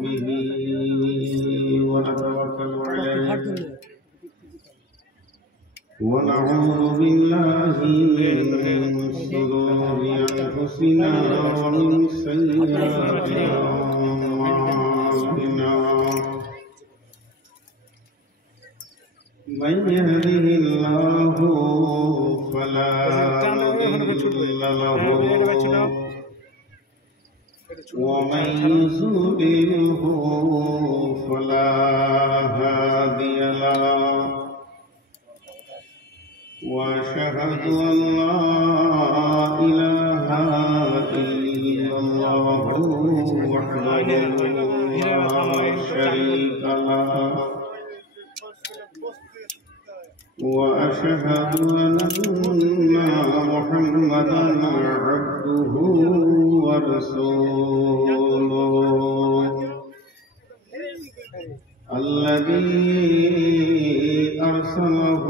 به ونتوكل عليه ونعوذ بالله من شرور أنفسنا ومن سيئات أعمالنا من يهده الله فلا مضل له ومن يضلله فلا هادي له وأشهد أن لا إله إلا الله وحده لا شريك له وأشهد أن محمدا عبده ورسوله الذي أرسله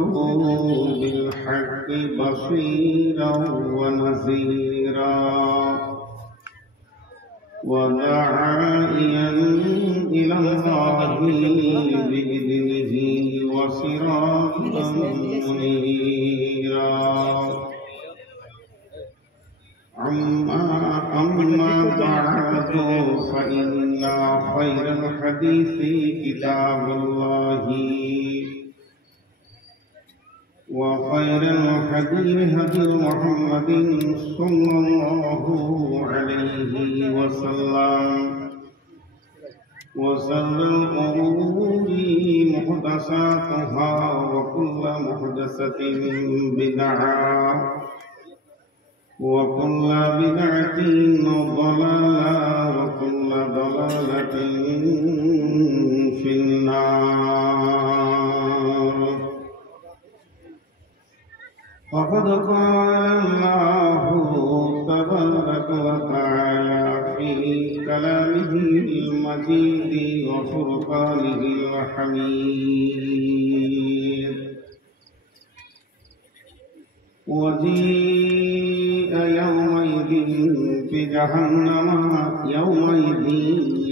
بالحق بشيرا ونذيرا وداعيا إلى الله بإذنه وسراجا منيرا أما بعد فإن خير الحديث كتاب الله وخير الهدي هدي محمد صلى الله عليه وسلم وشر الأمور محدثاتها وكل محدثة بدعة وكل بدعة ضلالة وكل ضلالة في النار فقد قال الله تبارك وتعالى في كلامه المجيد وفرقانه الحميد وجيء يومئذ بجهنم يومئذ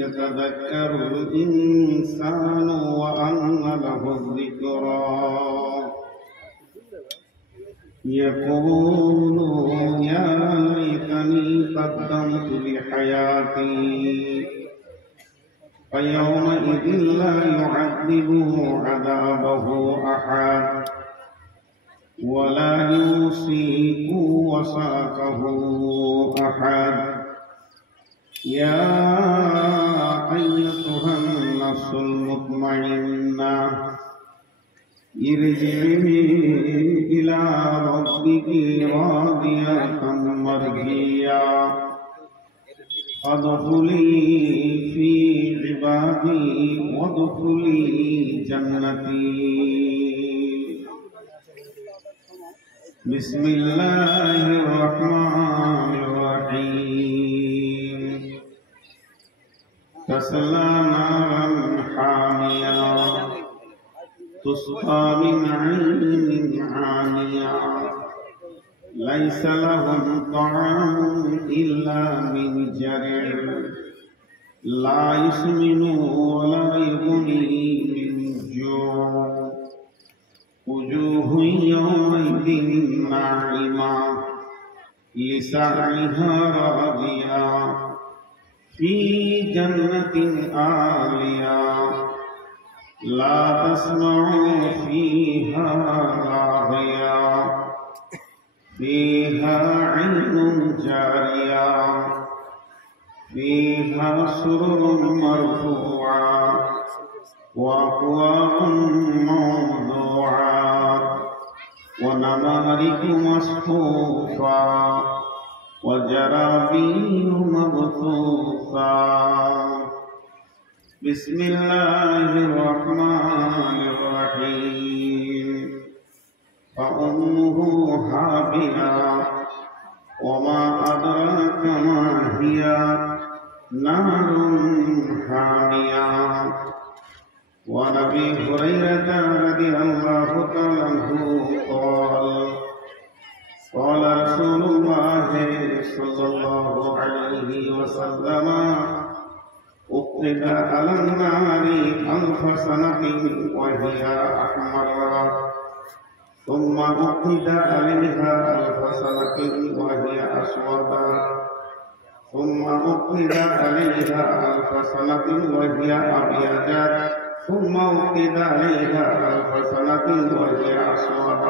يتذكر الإنسان وأنى له الذكرى يقول يا ليتني قدمت لحياتي فيومئذ لا يعذب عذابه أحد ولا يوثق وثاقه أحد يا أيتها النفس المطمئنة ارجعي إلى ربك راضية مرضية فادخلي في عبادي وادخلي جنتي بسم الله الرحمن الرحيم تصلى نارا حامية تسقى من عين عانية ليس لهم طعام إلا من جرع لا يسمن ولا يغني من جوع وجوه يومئذ ناعمة لسعيها راضية في جنة عالية لا تسمع فيها لاغيا فيها عين جارية فيها سرر مرفوعة وأكواب موضوعة ونمارق مصفوفة وزرابي مبثوثة بسم الله الرحمن الرحيم فأمه هاوية وما أدراك ما هي نار حامية وعن أبي هريرة رضي الله تعالى عنه قال قال رسول الله صلى الله عليه وسلم أوقد على النار 1000 سنة وهي أحمر ثم أوقد عليها 1000 سنة وهي أسود ثم أوقد عليها 1000 سنة وهي أبيض ثم أوقد عليها 1000 سنة وهي أسود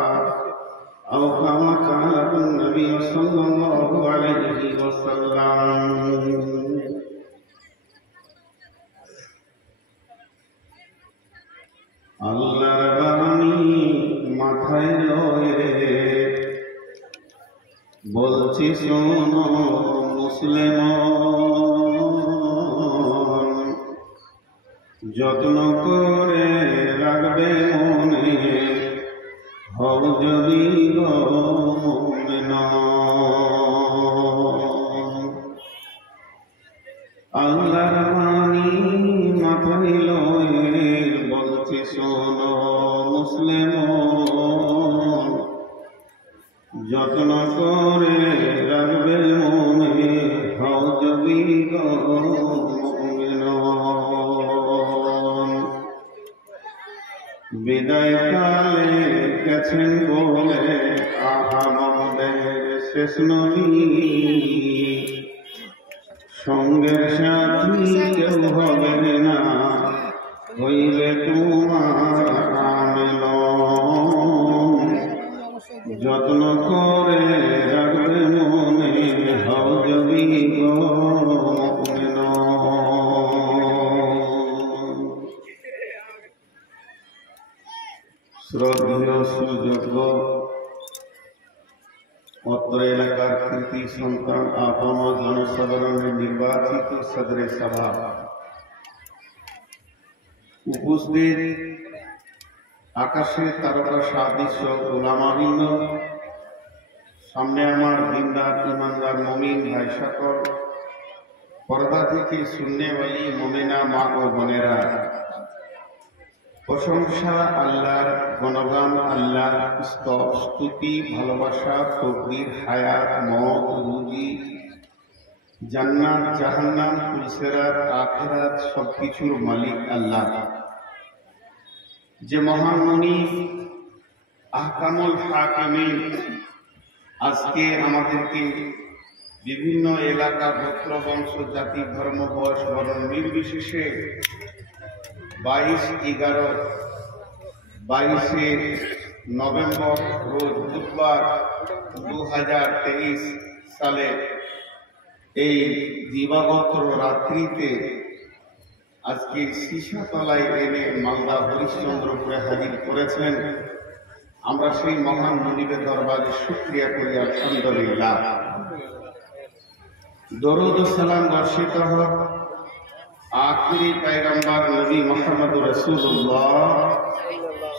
أو كما قال النبي صلى الله عليه وسلم আল্লাহর বাণী মাথায় লয়ে বলছি শোনো মুসলিম, যত্ন করে রাখবে মনে, হও যদি মুমিন। আল্লাহর বাণী মাথায় লয়ে বলছি শোনো মুসলিম, যত্ন করে রাখবে মনে, হও যদি মুমিন। বিদায় কালে গেছেন বলে আহামদের শেষ নবী, সঙ্গের সাথী কেউ হবে না, হইবে তোমার আমেল। যত্ন করে রাখবে মনে, হও যদি মুমিন। শ্রদ্ধেয় সুযোগ্য অত্র এলাকার কৃতি সন্তান আপন জনসাধারণের নির্বাচিত সদরে সভা, উপস্থিত আকাশে তারকা সাদৃশ্য ওলামাবৃন্দ, সামনে আমার দিনদার ইমানদার মুমিন ভাই সকল, পর্দা থেকে শূন্যবালী মুমিনা মা ও বোনেরা, প্রশংসা আল্লাহর, গণগান আল্লাহর, স্তুতি ভালোবাসা তকদির হায়াত মওত রুজি জান্নাত জাহান্নাম পুলসেরাত আখিরাত সবকিছুর মালিক আল্লাহ, যে মহান মুনিফ আহকামুল হাকিমিন আজকে আমাদেরকে বিভিন্ন এলাকা গোত্র বংশ জাতি ধর্ম বয়স বর্ণ নির্বিশেষে 22 নভেম্বর রোজ বুধবার 2023 সালে এই দিবাগত রাত্রিতে আজকে সীসাতলায় এনে মালদা হরিশ্চন্দ্রপুরে হাজির করেছেন। আমরা সেই মহান মুনিবের দরবারে শুকরিয়া করি আলহামদুলিল্লাহ। দরুদ ও সালাম বর্ষিত হোক আখিরি পয়গম্বর নবী মুহাম্মদ রাসূলুল্লাহ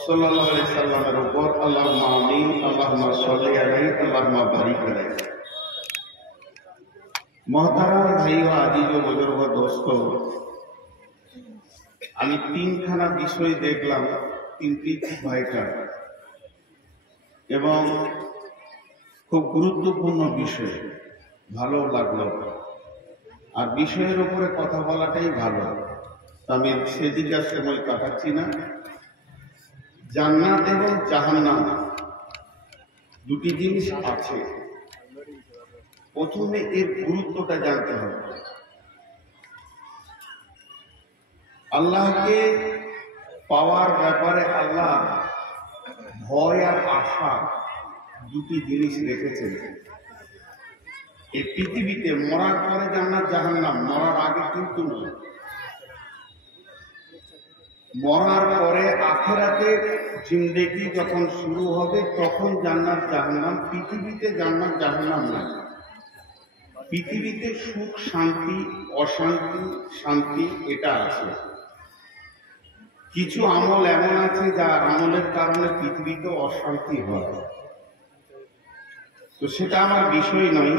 সাল্লাল্লাহু আলাইহি সাল্লামের উপর। আল্লাহুম্মা আমিন, আল্লাহুম্মা সাল্লি আলাইহি, আল্লাহুম্মা বারিক আলাইহি। মোহতারাম ভাই ও আজিজ ও বুজুর্গ দোস্ত, আমি তিনখানা বিষয় দেখলাম, তিনটি ভাইটা, এবং খুব গুরুত্বপূর্ণ বিষয়, ভালো লাগলো। আর বিষয়ের উপরে কথা বলাটাই ভালো, আমি সেদিকে সময় কাটাচ্ছি না। জান্নাত এবং জাহান্নাম দুটি জিনিস আছে, প্রথমে এর গুরুত্বটা জানতে হবে। আল্লাহকে পাওয়ার ব্যাপারে আল্লাহ ভয় আর আশা দুটি জিনিস রেখেছেন। এই পৃথিবীতে মরার পরে জান্নাত জাহান্নাম, মরার আগে কিন্তু নয়। মরার পরে আখিরাতে জিন্দেগি যখন শুরু হবে তখন জান্নাত জাহান্নাম, পৃথিবীতে জান্নাত জাহান্নাম না। পৃথিবীতে সুখ শান্তি অশান্তি শান্তি এটা আছে। কিছু আমল এমন আছে যার আমলের কারণে পৃথিবীতে অশান্তি হয়, তো সেটা আমার বিষয় নয়।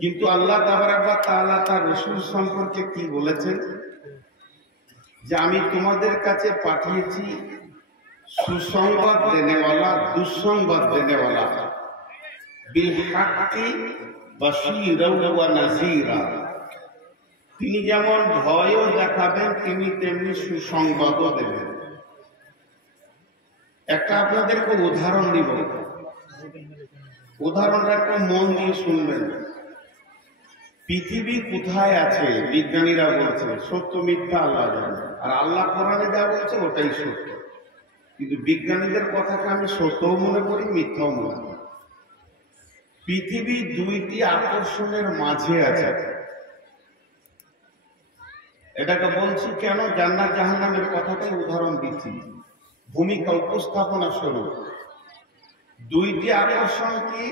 কিন্তু আল্লাহ তাবারাক ওয়া তাআলা তার রাসূল সম্পর্কে কি বলেছেন, যে আমি তোমাদের কাছে পাঠিয়েছি সুসংবাদ দেনেওয়ালা, দুঃসংবাদ দেনেওয়ালা, বিল হাক্কি বাশীরান ওয়া নাযীরা। তিনি যেমন ভয়ও দেখাবেন তিনি তেমনি সুসংবাদও দেবেন। একটা আপনাদেরকে উদাহরণ দিব, উদাহরণটা একটু মন দিয়ে শুনবেন। পৃথিবী কোথায় আছে বিজ্ঞানীরা বলছে, সত্য মিথ্যা আল্লাহ জানে, আর আল্লাহ কোরআনে যা বলছে ওটাই সত্য। কিন্তু বিজ্ঞানীদের কথাকে আমি সত্যও মনে করি, মিথ্যাও মনে করি। পৃথিবী দুইটি আকর্ষণের মাঝে আছে। এটাকে বলছি কেন, জান্নাত জাহান্নামের কথাটাই উদাহরণ দিচ্ছি, ভূমিকা উপস্থাপনা স্বরূপ। দুইটি আকর্ষণ কি?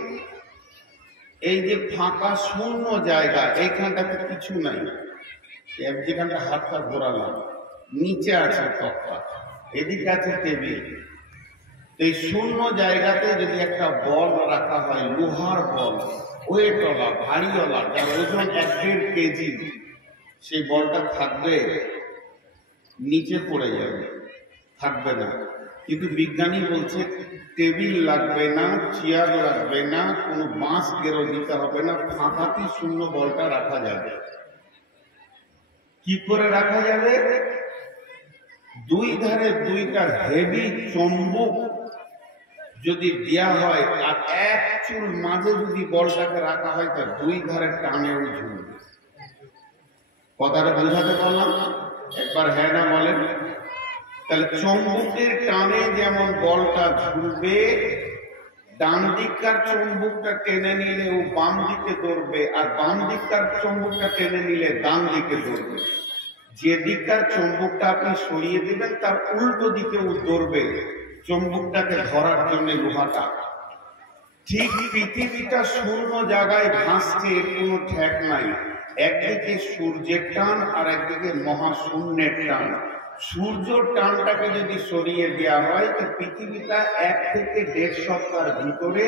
এই যে ফাঁকা শূন্য জায়গা, এইখানটাতে কিছু নাই, যেখানটা হাতটা ঘোরালাম নিচে আছে তক্তা, এদিকে আছে টেবিল। এই শূন্য জায়গাতে যদি একটা বল রাখা হয়, লোহার বল, ওয়েটওয়ালা ভারীওয়ালা, যার ওজন 1-1.5 কেজি, সেই বলটা থাকবে? নিচে পড়ে যাবে, থাকবে না। কিন্তু বিজ্ঞানী বলছে টেবিল লাগবে না, চেয়ার লাগবে না, কোনো বাঁশ গেরো দিতে হবে না, ফাঁকাতেই শূন্য বলটা রাখা যাবে। কি করে রাখা যাবে? দুই ধারে দুইটা হেভি চুম্বক যদি দেওয়া হয়, আর এক চুল মাঝে যদি বলটাকে রাখা হয়, তার দুই ধারে টানেও ঝুলবে। কথাটা বোঝাতে পারলাম? একবার হ্যাঁ না বলেন। তাহলে চুম্বকের টানে যেমন বলটা ঝুলবে, ডান দিককার চুম্বকটা টেনে নিলে ও বাম দিকে দৌড়বে, আর বাম দিককার চুম্বকটা টেনে নিলে ডান দিকে দৌড়বে। যে দিককার চুম্বকটা আপনি সরিয়ে দিবেন তার উল্টো দিকে ও দৌড়বে চুম্বকটাকে ধরার জন্য লোহাটা। ঠিক পৃথিবীটা শূন্য জায়গায় ভাসছে, কোনো ঠেক নাই। একদিকে সূর্যের টান আর একদিকে মহাশূন্যের টান। সূর্য টানটাকে যদি সরিয়ে দেওয়া হয়, তো পৃথিবীটা 1 থেকে 1.5 সপ্তাহের ভিতরে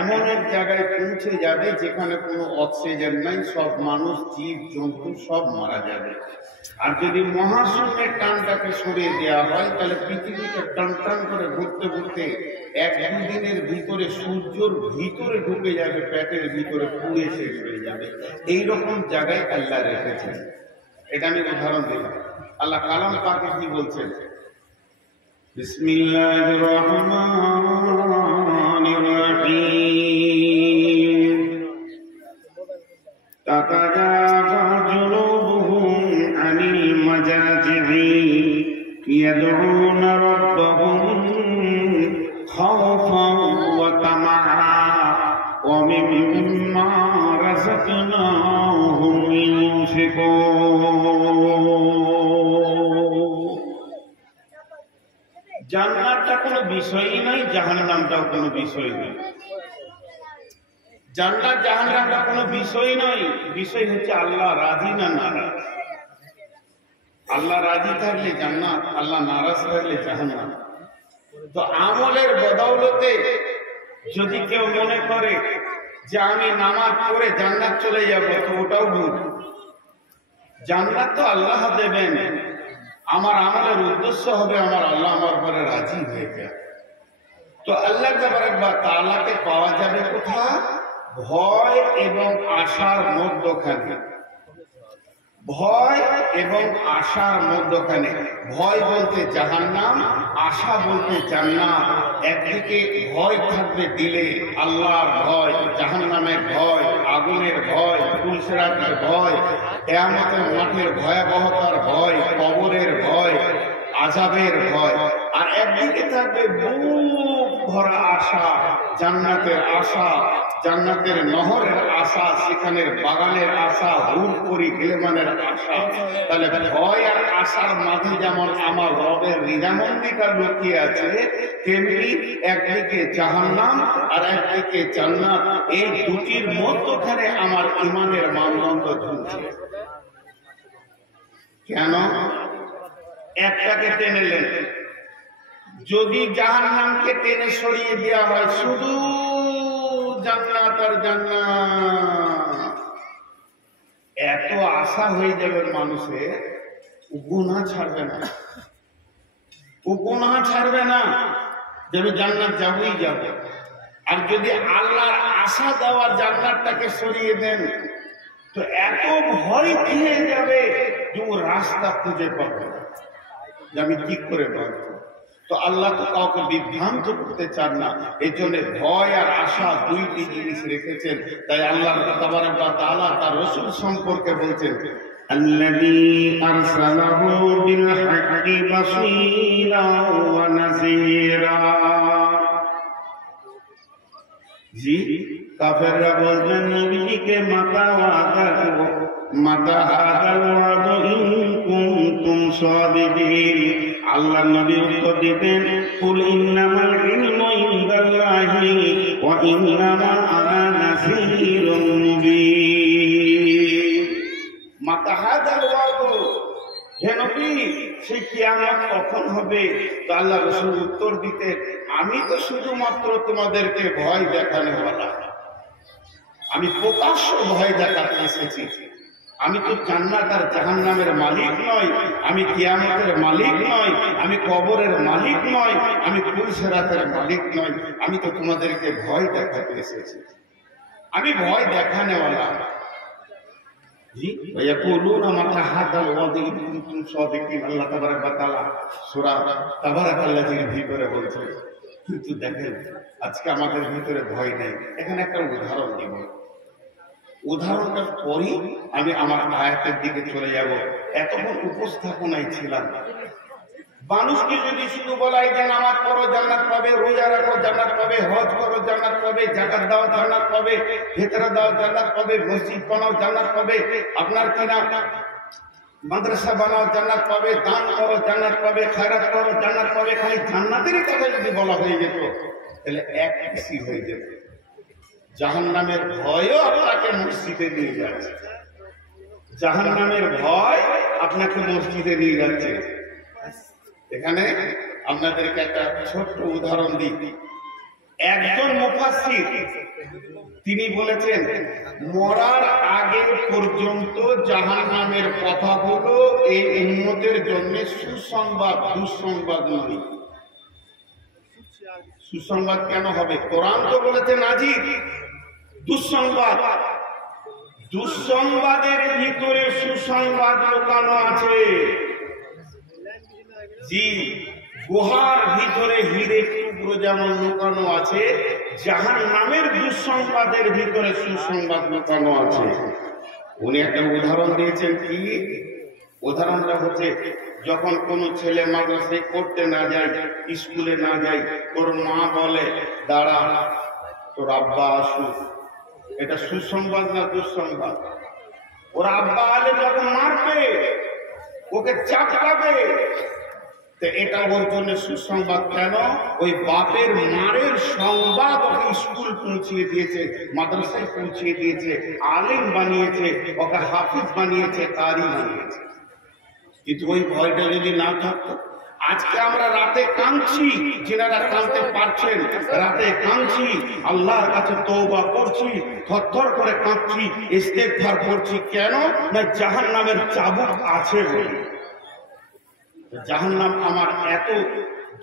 এমন এক জায়গায় পৌঁছে যাবে যেখানে কোনো অক্সিজেন নাই, সব মানুষ জীব জন্তু সব মারা যাবে। আর যদি মহাশূন্যের টানটাকে সরিয়ে দেওয়া হয়, তাহলে পৃথিবীটা টান টান করে ঘুরতে ঘুরতে 1-2 দিনের ভিতরে সূর্যর ভিতরে ঢুকে যাবে, পেটের ভিতরে পুড়ে শেষ হয়ে যাবে। এইরকম জায়গায় আল্লাহ রেখেছেন। এটা আমি উদাহরণ দিলাম। আল্লাহ কালাম পাকে কি বলছেন? বিসমিল্লাহির রহমানির রহিম। তাতাজাফা জুনুবুহুম আনিল মাজাজি'i ইয়াদউনা রাব্বাহুম খাওফান ওয়া তামা'আ ওয়া মিম্মা রাযাকনাহুম ইউনফিকুন। জান্নাতটা কোনো বিষয়ই নয়, জাহান্নামটাও কোনো বিষয় নয়। জান্নাত জাহান্নামটা কোনো বিষয় নয়, বিষয় হচ্ছে আল্লাহ রাজি না নারাজ। আল্লাহ রাজি থাকলে জান্নাত, আল্লাহ নারাজ থাকলে জাহান্নাম। তো আমলের বদৌলতে যদি কেউ মনে করে যে আমি নামাজ পড়ে জান্নাত চলে যাব, তো ওটাও ভুল। জান্নাত তো আল্লাহ দেবেন, আমার আমলের উদ্দেশ্য হবে আমার আল্লাহ আমার পরে রাজি হয়ে যায়। তো আল্লাহ তাআলাকে পাওয়া যাবে কোথায়? ভয় এবং আশার মধ্যখানে। ভয় এবং আশার মধ্যখানে। ভয় বলতে জাহান্নাম, আশা বলতে জান্নাত। একদিকে ভয় থাকবে দিলে, আল্লাহর ভয়, জাহান্নামের ভয়, আগুনের ভয়, পুলসিরাতের ভয়, কিয়ামতের মাঠের ভয়াবহতার ভয়, কবরের ভয়, আযাবের ভয়। আর একদিকে থাকবে বুক ভরা আশা, জান্নাতের আশা, জান্নাতের নহরের আশা, সেখানের বাগানের আশা, হুরপুরি গিলমানের আশা। তাহলে ভয় আর আশার মাঝে যেমন আমার রবের রিজামন্দিকা লুকিয়ে আছে, তেমনি একদিকে জাহান্নাম আর একদিকে জান্নাত। এই দুটির মধ্যখানে আমার ঈমানের মানদণ্ড ঝুলছে। কেন? একটাকে টেনে নেন। যদি জাহান্নামকে টেনে সরিয়ে দেওয়া হয়, শুধু জান্নাত আর জান্নাত, এত আশা হয়ে যাবে মানুষের, গুনাহ ছাড়বে না, গুনাহ ছাড়বে না, যেন জান্নাত যাবই যাবে। আর যদি আল্লাহর আশা দেওয়ার জান্নাতটাকে সরিয়ে দেন, তো এত ভয় খেয়ে যাবে যে ও রাস্তা খুঁজে পাবে না যে আমি কি করে বাঁচব। তো আল্লাহ তো কাউকে বিভ্রান্ত করতে চান না, এই জন্য ভয় আর আশা দুইটি জিনিস রেখেছেন। তাই আল্লাহ তাবারক ওয়া তাআলা তার রাসূল সম্পর্কে বলছেন, আল্লাযী আরসালাহু বিল হাক্কি বাশীরা ওয়া নাযীরা। জি, কাফেররা বলতেন নবীকে মাতা হাদাল ওয়াদু ইন কুনতুম সাদিকিন। আল্লাহ নবী উত্তর দিতেন, কুল ইন্নামাল ইলমু ইনদাল্লাহি ওয়া ইন্নামা আনা নাযীরুম মুবিন। মাতা হাদাল ওয়াদু, হে নবী সেই কিয়ামত কখন হবে? তো আল্লাহ রাসূল উত্তর দিতেন, আমি তো শুধুমাত্র তোমাদেরকে ভয় দেখানো বলা, আমি প্রকাশ্য ভয় দেখাতে এসেছি। আমি তো জান্নাত আর জাহান্নামের মালিক নই, আমি কিয়ামতের মালিক নই, আমি কবরের মালিক নই, আমি পুলসিরাতের মালিক নই। আমি তো তোমাদেরকে ভয় দেখাতে এসেছি, আমি ভয় দেখানেওয়ালা। জি, ইয়াকুলুনা মাতা হাদাল ওয়াদু ইন কুনতুম সাদিকিন। আল্লাহ তাবারক ওয়া তাআলা সূরা তাবারাকাল্লাযীর ভিতরে বলছেন। কিন্তু দেখেন আজকে আমাদের ভিতরে ভয় নেই। এখানে একটা উদাহরণ দিব, উদাহরণটার পরই আমি আমার আয়াতের দিকে চলে যাব। এতক্ষণ উপস্থাপনায় ছিলাম। মানুষকে যদি শুধু বলাই যে নামাজ পড়ো জান্নাত পাবে, রোজা রাখো জান্নাত পাবে, হজ করো জান্নাত পাবে, যাকাত দাও জান্নাত পাবে, ফিতরা দাও জান্নাত পাবে, মসজিদ বানাও জান্নাত পাবে, আপনার কিনা মাদ্রাসা বানাও জান্নাত পাবে, দান করো জান্নাত পাবে, খায়রাত করো জান্নাত পাবে, খালি জান্নাতেরই কথা যদি বলা হয়ে যেত তাহলে এক খুশি হয়ে যেত। জাহান্নামের ভয়ও আপনাকে মসজিদে নিয়ে যাচ্ছে, জাহান্নামের ভয় আপনাকে মসজিদে নিয়ে যাচ্ছে। এখানে আপনাদেরকে একটা ছোট্ট উদাহরণ দিই। একজন মুফাসসির তিনি বলেছেন, মরার আগে পর্যন্ত জাহান্নামের কথা হলো এই উম্মতের জন্য সুসংবাদ, দুঃসংবাদ নয়। সুসংবাদ কেন হবে? কোরআন তো বলেছে নাজির। দুঃসংবাদ, দুঃসংবাদের ভিতরে সুসংবাদ লুকানো আছে। জি, গুহার ভিতরে হীরে টুকরো যেমন লুকানো আছে, জাহান্নামের দুঃসংবাদের ভিতরে সুসংবাদ লুকানো আছে। উনি একটা উদাহরণ দিয়েছেন। কি উদাহরণটা হচ্ছে, যখন কোনো ছেলে মাদ্রাসায় পড়তে না যায়, স্কুলে না যায়, তোর মা বলে দাঁড়া তোর আব্বা আসুক। এটা সুসংবাদ না দুঃসংবাদ? ওর আব্বা আলে যখন মারবে, ওকে চাপকাবে, তো এটা ওর জন্য সুসংবাদ। কেন? ওই বাপের মারের সংবাদ ওকে স্কুল পৌঁছিয়ে দিয়েছে, মাদ্রাসায় পৌঁছিয়ে দিয়েছে, আলেম বানিয়েছে, ওকে হাফিজ বানিয়েছে, কারি বানিয়েছে। কিন্তু ওই ভয়টা যদি না থাকতো, আজকে আমরা রাতে কাঁদছি, যিনারা কাঁদতে পারছেন রাতে কাঁদছি, আল্লাহর কাছে তওবা করছি, থরথর করে কাঁদছি, ইস্তেগফার করছি। কেন? না জাহান্নামের চাবুক আছে বলে। জাহান্নাম আমার এত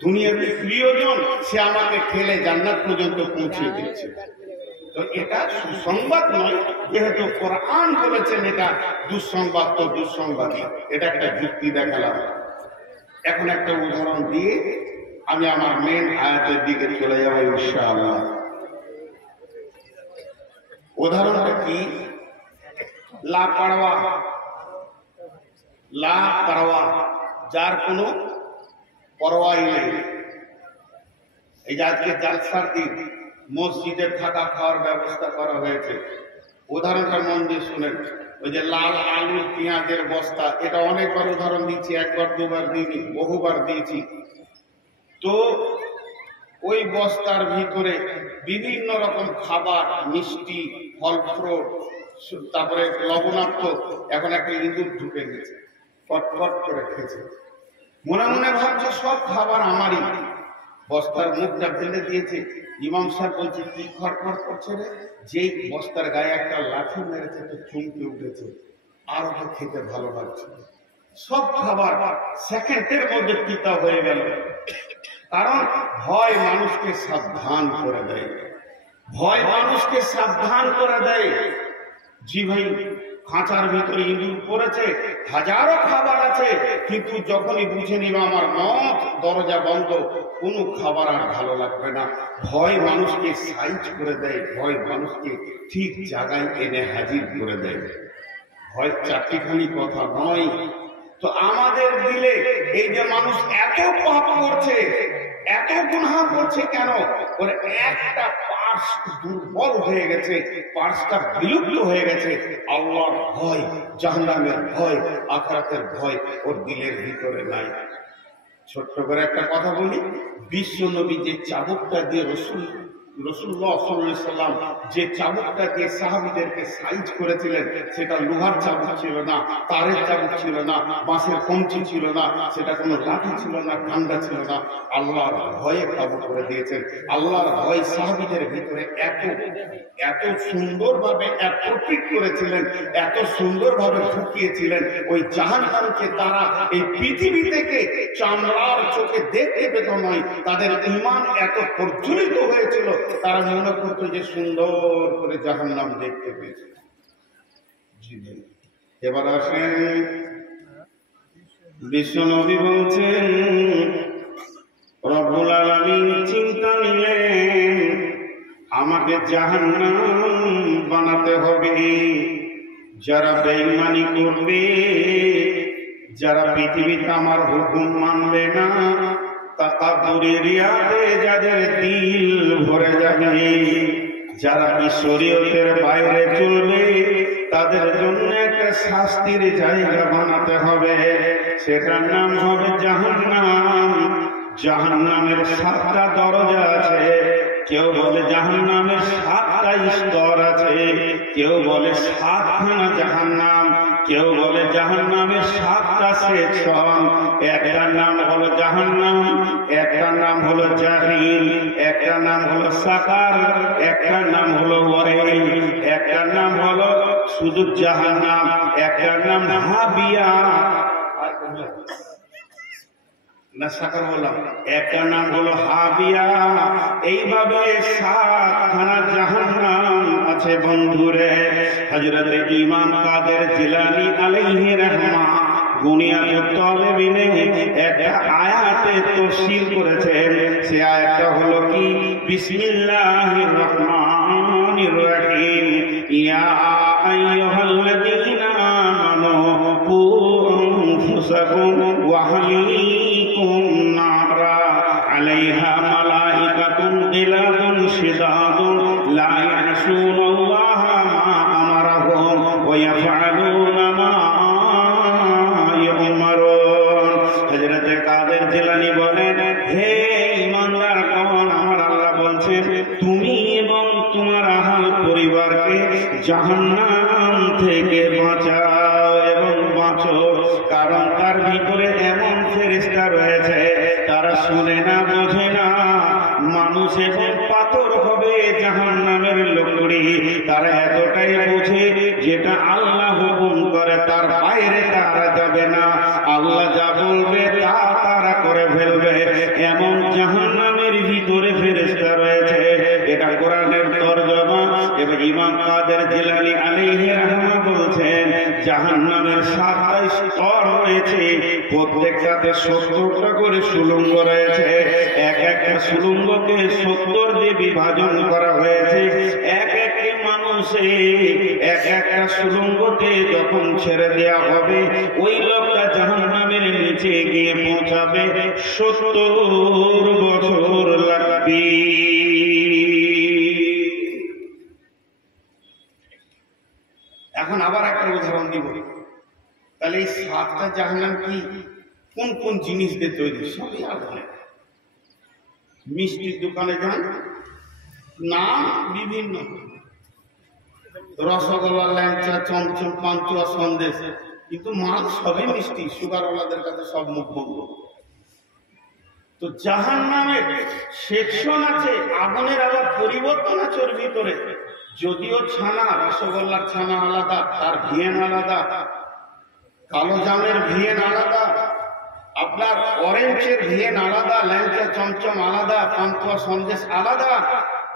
দুনিয়াতে প্রিয়জন, সে আমাকে ঠেলে জান্নাত পর্যন্ত পৌঁছে দিচ্ছে। তো এটা সুসংবাদ নয়, যেহেতু কোরআন বলেছেন এটা দুঃসংবাদ, তো দুঃসংবাদই। এটা একটা যুক্তি দেখালাম। এখন একটা উদাহরণ দিয়ে আমি আমার মেন আয়াতের দিকে চলে যাব ইনশাআল্লাহ। উদাহরণটা কি? লাপারওয়া, লাপারওয়া, যার কোনো পরোয়াই নেই। এই যে আজকে জালসার দিন মসজিদে থাকা খাওয়ার ব্যবস্থা করা হয়েছে। উদাহরণটা মন দিয়ে শুনেন। ওই যে লাল আলু পেঁয়াজের বস্তা, এটা অনেকবার উদাহরণ দিচ্ছি, একবার দুবার দিইনি, বহুবার দিয়েছি। তো ওই বস্তার ভিতরে বিভিন্ন রকম খাবার, মিষ্টি, ফল ফ্রুট, তারপরে লবণাক্ত। এখন একটা ইঁদুর ঢুকে গেছে, ফটফট করে খেয়েছে। মনে মনে ভাবছে সব খাবার আমারই। বস্তার মুখটা ফেলে দিয়েছে। ইমাম সাহেব বলছে, কি খড়খড় করছে রে? যেই বস্তার গায়ে একটা লাঠি মেরেছে তো চমকে উঠেছে, আর ওটা খেতে ভালো লাগছে। সব খাবার সেকেন্ডের মধ্যে পিতা হয়ে গেল। কারণ ভয় মানুষকে সাবধান করে দেয়, ভয় মানুষকে সাবধান করে দেয়। জি ভাই, খাঁচার ভিতরে ইঁদুর পড়েছে, হাজারো খাবার আছে, কিন্তু যখনই বুঝে নিল আমার মত, দরজা বন্ধ, কোনো খাবার আর ভালো লাগবে না। ভয় মানুষকে সাইজ করে দেয়, ভয় মানুষকে ঠিক জায়গায় এনে হাজির করে দেয়। ভয় চারটিখানি কথা নয়। তো আমাদের দিলে এই যে মানুষ এত পাপ করছে, এত গুনাহ করছে, কেন? ওর একটা পার্স দুর্বল হয়ে গেছে, পার্সটা বিলুপ্ত হয়ে গেছে। আল্লাহর ভয়, জাহান্নামের ভয়, আখিরাতের ভয় ওর দিলের ভিতরে নাই। ছোট্ট করে একটা কথা বলি, বিশ্ব নবী যে চাবুকটা দিয়ে রাসূলুল্লাহ সাল্লাল্লাহু আলাইহি সাল্লাম যে চাবুকটা দিয়ে সাহাবীদেরকে সাইজ করেছিলেন, সেটা লোহার চাবুক ছিল না, তারের চাবুক ছিল না, বাঁশের কঞ্চি ছিল না, সেটা কোনো লাঠি ছিল না, ডান্ডা ছিল না। আল্লাহর ভয়ে কাবু করে দিয়েছেন। আল্লাহর ভয় সাহাবীদের ভিতরে এত সুন্দরভাবে অ্যাপ্রোপ্রিয়েট করেছিলেন, এত সুন্দরভাবে ঢুকিয়েছিলেন, ওই জাহান্নামকে তারা এই পৃথিবী থেকে চামড়ার চোখে দেখতে পেত নয়। তাদের ঈমান এত প্রজ্বলিত হয়েছিল, তারা মনে করত যে সুন্দর করে জাহান্নাম দেখতে পেয়েছে। এবার আসেন, বিশ্বনবী বলছেন রব্বুল আলামিন চিন্তা নিলেন আমাকে জাহান্নাম বানাতে হবে। যারা বেঈমানি করবে, যারা পৃথিবীতে আমার হুকুম মানবে না, তাকাব্বুরি রিয়াতে যাদের দিল ভরে যাবে, যারা শরীয়তের বাইরে চলবে, তাদের জন্য একটা শাস্তির জায়গা বানাতে হবে। সেটার নাম হবে জাহান্নাম। জাহান্নামের 7টা দরজা আছে। কেউ বলে জাহান্নামের 7টা স্তর আছে, কেউ বলে 7খানা জাহান্নাম, কেউ বলে জাহান্নামের 7টা সেকশন। একটার নাম হলো জাহান্নাম, একটার নাম হলো জাহিম, একটার নাম হলো সাকার, একটার নাম হলো ওয়াইল, একটার নাম হলো শুধু জাহান্নাম, একটার নাম হাবিয়া না সাকার বললাম, একটার নাম হলো হাবিয়া। এইভাবে 7খানা জাহান্নাম আছে বন্ধুরে। হযরত ইমাম কাদের জিলানী আলাইহি রাহমা বুনিয়াদুত তালিবিনে একটা আয়াতে তাফসীর করেছেন। সে আয়াতটা হলো কি, বিসমিল্লাহির রহমানির রহিম, ইয়া আইয়ুহাল্লাযীনা আমানু কু আনফুসাকুম ওয়া আহলিকুম নারা আলাইহা মালাইকাতুন গিলাদুন শিদাদুন লা ইয়াসুনাল্লাহা মা আমারাহুম ওয়া ইয়াফআলুনা মা ইউমারুন। হযরত কাদের জিলানী বলেন, হে ঈমানদারগণ, আমার আল্লাহ বলছেন তুমি এবং তোমার আহল পরিবারকে জাহান্নাম থেকে বাঁচাও এবং বাঁচো। কারণ তার ভিতরে এমন ফেরেশতা রয়েছে, তারা শুনে না, বোঝে না। মানুষ এবং পাথর হবে জাহান্নামের লকড়ি। তারা এতটাই বোঝে, যেটা আল্লাহ হুকুম করে তার বাইরে তারা যাবে না। আল্লাহ যা বলবে তা তারা করে ফেলবে। এমন জাহান্নামের ভিতরে ফেরেশতা রয়েছে। এটা কোরআনের তরজমা। এবং ইমাম কাদের জিলানী আলাইহি রাহমা বলছেন, জাহান্নামের 7টা স্তর রয়েছে, প্রত্যেকটাতে 70টা করে সুড়ঙ্গ রয়েছে। এক একটা সুড়ঙ্গকে 70 দিয়ে বিভাজন করা হয়েছে। এক একটি মানুষে এক একটা সুড়ঙ্গতে যখন ছেড়ে দেওয়া হবে, ওই লোকটা জাহান্নামের নিচে গিয়ে পৌঁছাবে 70 বছর লাগবে। এখন আবার একটা উদাহরণ দিব। তাহলে এই 7টা জাহান্নাম কি, কোন কোন জিনিস দিয়ে তৈরি? সবই আলাদা। মিষ্টির দোকানে যান, নাম বিভিন্ন, রসগোল্লা, ল্যাংচা, চমচম, পান্তুয়া, সন্দেশ, কিন্তু মাল সবই মিষ্টি। সুগারওয়ালাদের কাছে সব মুখ বন্ধ। তো জাহান্নামের সেকশন আছে, আগুনের আবার পরিবর্তন আছে ওর ভিতরে। যদিও ছানা, রসগোল্লার ছানা আলাদা, তার ভিয়েন আলাদা, কালো জামের ভিয়েন আলাদা, আপনার অরেঞ্জের ভিয়েন আলাদা, ল্যাংচা চমচম আলাদা, পান্তুয়া সন্দেশ আলাদা।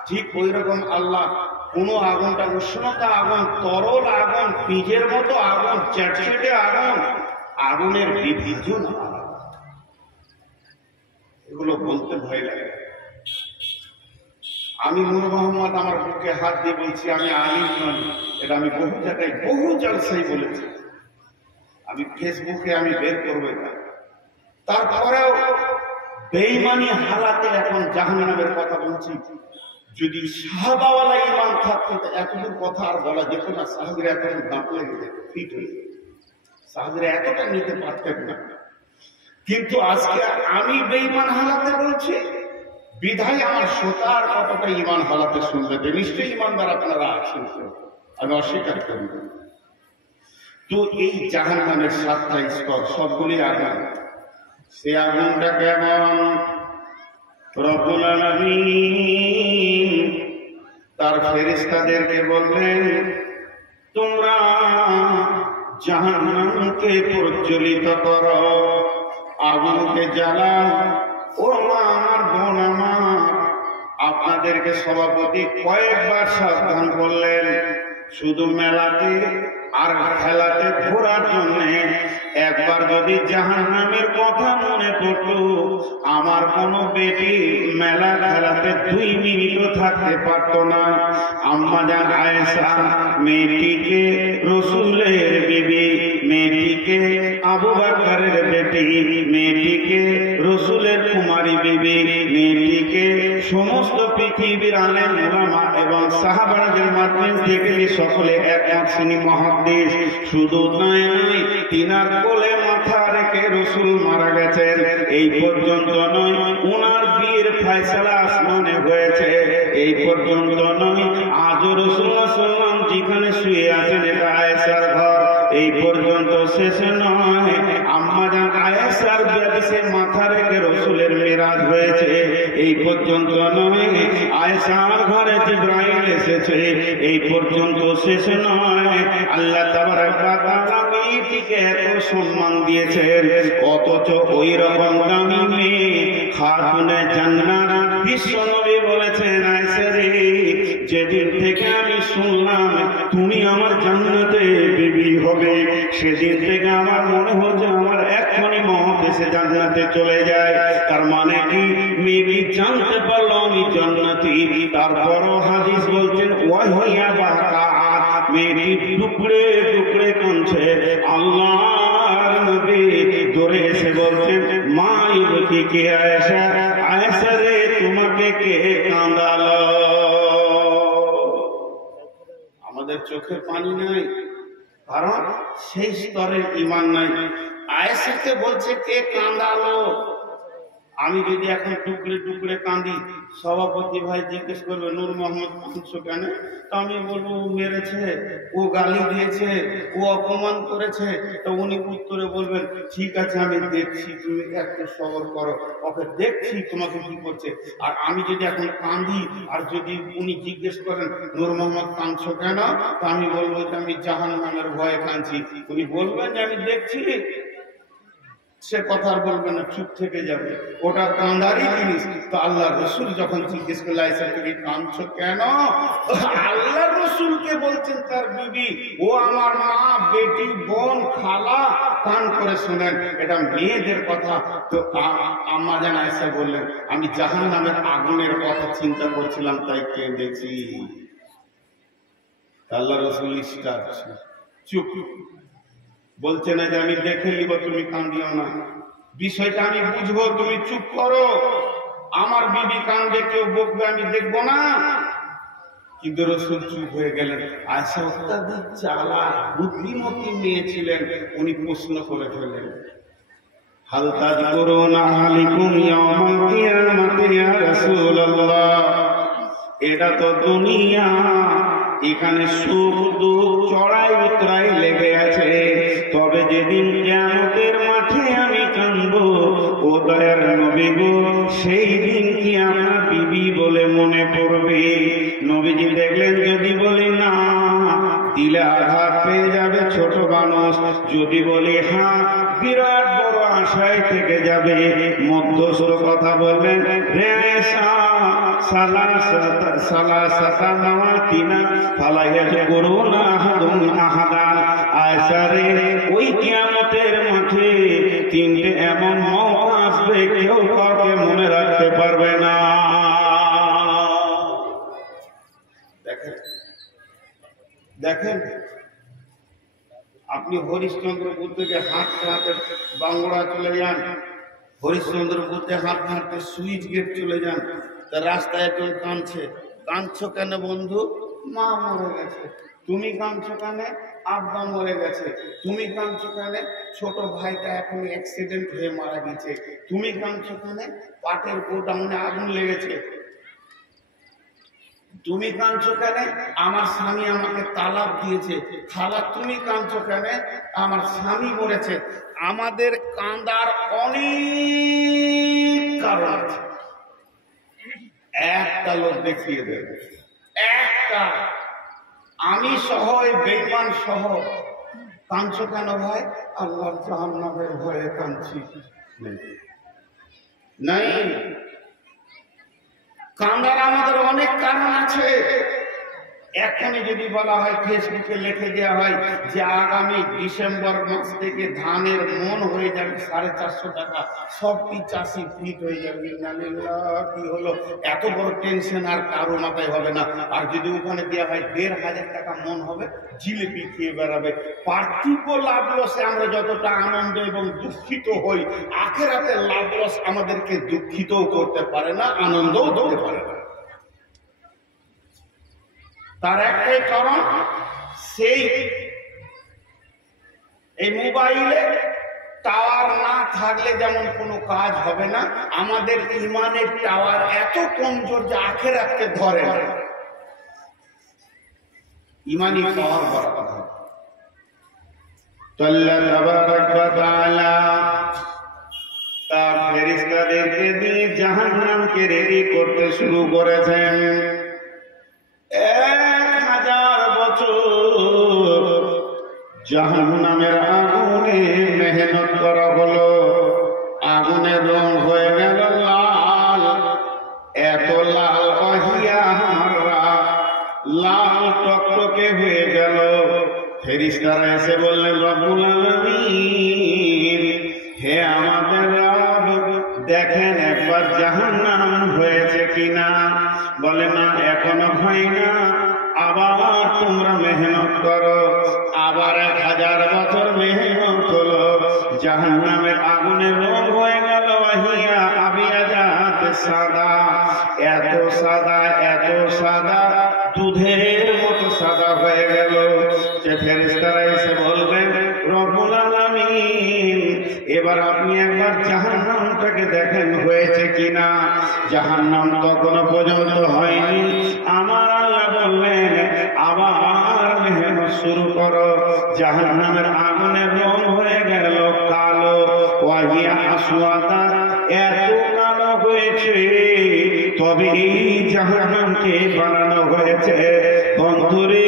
ঠিক ওই রকম আল্লাহ কোন আগুনটা উষ্ণতা আগুন, তরল আগুন, পিজের মতো আগুন, চ্যাটচেটে আগুন, আগুনের বিভিন্ন এগুলো বলতে ভয় লাগে। আমি নূর মোহাম্মদ আমার বুকে হাত দিয়ে বলছি আমি আলিম নই, এটা আমি বহু জায়গায় বহু জলসাই বলেছি, আমি ফেসবুকে আমি বের করবো এটা। তারপরেও বেঈমানি হালাতে এখন জাহান্নামের কথা বলছি। যদি সাহাবাওয়ালা ইমান থাকতো এতদূর কথা আর বলা যেত না। সাহাবীরা এতদিন দাঁত লেগে যেত, ফিট হয়ে যেত, সাহাবীরা এতটা নিতে পারতেন না। কিন্তু আজকে আমি বেঈমান হালাতে বলছি, বিধায় আমার শ্রোতার কতটা ইমান হালাতে শুনবে। নিশ্চয়ই ইমানদার আপনারা আছেন, আমি অস্বীকার করি না। তো এই জাহান্নামের 7টা স্তর, সবগুলি আগুন। সে আগুনটা কেমন? রব্বুল আলামিন তার ফেরেশতাদেরকে বললেন, তোমরা জাহান্নামকে প্রজ্বলিত করো, আগুনকে জ্বালাও। ও মা আমার, বোন আমার, আপনাদেরকে সভাপতি কয়েকবার সাবধান করলেন, শুধু মেলাতে আর খেলাতে ঘোরার জন্য একবার যদি জাহান্নামের কথা মনে পড়তো, আমার কোনো বেটি মেলা খেলাতে 2 মিনিটও থাকতে পারতো না। আম্মা জান আয়েশা মেয়েটিকে রসুলের বিবি, মেয়েটিকে আবু বকরের বেটি, মেয়েটিকে রসুলের কুমারী বিবি, মেয়েটিকে সমস্ত পৃথিবীর আলেম উলামা এবং সাহাবাদের মাধ্যমে থেকে সকলে একমত শ্রেণী মহাদেশ। শুধু নয়, তিনার কোলে মাথা রেখে রসুল মারা গেছেন, এই পর্যন্ত নয়। উনার বিয়ের ফয়সালা আসমানে হয়েছে, এই পর্যন্ত নয়। আজও রাসূলুল্লাহ সাল্লাল্লাহু আলাইহি ওয়াসাল্লাম যেখানে শুয়ে আছেন এটা আয়েশার ঘর, এই পর্যন্ত শেষ নয়। আম্মা জান আয়েশার বিয়াতে মাথা রেখে রসুলের মেরাজ হয়েছে, এই পর্যন্ত নয়। আয়েশার ঘরে জিবরাইল এসেছে, এই পর্যন্ত শেষ নয়। আল্লাহ তাবারক ওয়া তাআলা মেয়েটিকে এত সম্মান দিয়েছেন, অথচ ওই রকম দামি মেয়ে খাতুনে জান্নাত বিশ্বনবী বলেছেন, আয়েশা রে, যেদিন থেকে আমি শুনলাম তুমি আমার জান্নাতে বিবি হবে, সেদিন থেকে আমার মনে হচ্ছে আমার এখনই মত এসে জান্নাতে চলে যায়। তার মানে কি? মেয়েটি জানতে পারলো আমি জান্নাতি। তারপরও হাদিস বলছেন ওয়াহিয়া বাকাত, মেয়েটি টুকরে টুকরে কাঁদছে। আল্লাহর নবী দৌড়ে এসে বলছেন, মা ইবতিকে আয়েশা, আয়েশা রে তোমাকে কে কাঁদালো? আমাদের চোখে পানি নাই, কারণ সেই স্তরের ঈমান নাই। আয়েশাকে বলছে কে কাঁদালো? আমি যদি এখন টুকরে টুকরে কাঁদি, সভাপতি ভাই জিজ্ঞেস করবে নূর মোহাম্মদ কাঁদছো কেন? তো আমি বলবো ও মেরেছে, ও গালি দিয়েছে, ও অপমান করেছে। তো উনি উত্তরে বলবেন, ঠিক আছে আমি দেখছি, তুমি একটু সবর করো, ওকে দেখছি তোমাকে কি করছে। আর আমি যদি এখন কাঁদি আর যদি উনি জিজ্ঞেস করেন নূর মোহাম্মদ কাঁদছো কেন, তো আমি বলবো যে আমি জাহান্নামের ভয়ে কাঁদছি। উনি বলবেন যে আমি দেখছি, সে কথা আর বলবে না, চুপ থেকে যাবে, ওটা কান্দারই জিনিস। তো আল্লাহ রসুল যখন জিজ্ঞেস করলে আয়েশা তুমি কাঁদছো কেন, আল্লাহ রসুলকে বলছেন তার বিবি, ও আমার মা, বেটি, বোন, খালা, কান করে শোনেন, এটা মেয়েদের কথা। তো আম্মা জান আয়েশা বললেন, আমি জাহান্নামের আগুনের কথা চিন্তা করছিলাম তাই কেঁদেছি। আল্লাহ রসুল স্টার্ট, চুপ, বলছে না যে আমি দেখে নিব, তুমি কান্দিও না, বিষয়টা আমি বুঝবো, তুমি চুপ করো। আমার বিবি কান্দে, কেউ বকবে, আমি দেখবো না। কিন্তু রসুল চুপ হয়ে গেলেন। আয়েশা অত্যাধিক চালাক বুদ্ধিমতী মেয়ে ছিলেন, উনি প্রশ্ন করে ফেললেন, হাল তাযকুরুনা আলাইকুম ইয়াউমাল কিয়ামাতি ইয়া রাসূলুল্লাহ, এটা তো দুনিয়া, এখানে সুখ দুঃখ চড়াই উতরাই লেগে আছে, তবে যেদিন কিয়ামতের মাঠে আমি কাঁদবো, ও দয়ার নবী গো, সেই দিন কি আমার বিবি বলে মনে পড়বে? নবীজি দেখলেন যদি বলি না, দিলে আঘাত পেয়ে যাবে ছোট মানুষ, যদি বলি হ্যাঁ, বিরাট বড় আশায় থেকে যাবে। মধ্যস্থ কথা বলবেন, রে সালাসাতা মাওয়াতিনা ফালা ইয়াযকুরুনা আহাদুন আহাদান। আয়েশা রে, ওই কিয়ামতের মাঠে তিনটে এমন মওকা আসবে কেউ কাউকে মনে রাখতে পারবে না। দেখেন দেখেন, আপনি হরিশ্চন্দ্রপুর থেকে হাঁটতে হাঁটতে বাংলা চলে যান, হরিশ্চন্দ্রপুর থেকে হাঁটতে হাঁটতে সুইচ গেট চলে যান, তা রাস্তায় একজন কাঁদছে। কাঁদছো কেন বন্ধু? মা মরে গেছে। তুমি কাঁদছো কেন? আব্বা মরে গেছে। তুমি কাঁদছো কেন? ছোট ভাইটা এখন অ্যাক্সিডেন্ট হয়ে মারা গেছে। তুমি কাঁদছো কেন? পাটের গোডাউনে আগুন লেগেছে। তুমি কাঁদছো কেন? আমার স্বামী আমাকে তালাক দিয়েছে। খালা, তুমি কাঁদছো কেন? আমার স্বামী মরেছে। আমাদের কাঁদার অনেক কারণ আছে, একটা লোক দেখিয়ে দেবে। একটা, আমি সহ, বেঈমান সহ। কাঁদছো কেন ভাই? আল্লাহর জাহান্নামের ভয়ে কাঁদছি। নাই, কান্দার আমাদের অনেক কারণ আছে। এখনই যদি বলা হয়, ফেসবুকে লিখে দেওয়া হয় যে আগামী ডিসেম্বর মাস থেকে ধানের মন হয়ে যাবে 450 টাকা, সবটি চাষি ফিট হয়ে যাবে। কি হলো? এত বড় টেনশন আর কারো মাথায় হবে না। আর যদি ওখানে দেওয়া হয় 1500 টাকা মন হবে, জিলিপি খেয়ে বেড়াবে। পার্থিব লাভ লসে আমরা যতটা আনন্দ এবং দুঃখিত হই, আখিরাতের লাভ লস আমাদেরকে দুঃখিতও করতে পারে না, আনন্দও দিতে পারে না। তার একটাই কারণ, সেই এই মোবাইলে টাওয়ার না থাকলে যেমন কোনো কাজ হবে না, আমাদের ইমানের টাওয়ার এত কমজোর যে আখিরাতকে ধরে না। ইমানি পাওয়ার বড় কথা। আল্লাহ তাবারাক ওয়া তাআলা তার ফেরেশতাদেরকে দিয়ে জাহান্নামকে রেডি করতে শুরু করেছেন। 1000 বছর জাহান্নামের আগুনে মেহনত করা হলো। আগুনের রং হয়ে গেল লাল, এত লাল, লাল টকটকে হয়ে গেল। ফেরেশতারা এসে বললেন, রব্বুল আলামিন, হে আমাদের রব, দেখেন একবার জাহান্নাম হয়েছে কিনা। বলে না, এখনো হয় না, আবার তোমরা মেহনত করো। আবার 1000 বছর মেহনত হলো, জাহান্নামের আগুনের রং হয়ে গেল আবিয়াজাত, সাদা, এত সাদা, এত সাদা, দুধের মতো সাদা হয়ে গেল। যে ফেরেশতারা এসে বলবেন, রব্বুল আলামিন, এবার আপনি একবার জাহান্নামটাকে দেখেন হয়েছে কিনা। জাহান্নাম তখনো পর্যন্ত হয়নি। আমার আল্লাহ বললেন, আবার মেহনত শুরু করো। জাহান্নামের আগুনের রং হয়ে গেল কালো, ওয়াহিয়া আসওয়াদা, এত কালো হয়েছে। তবে এই জাহান্নামকে বানানো হয়েছে। বন্ধুরে,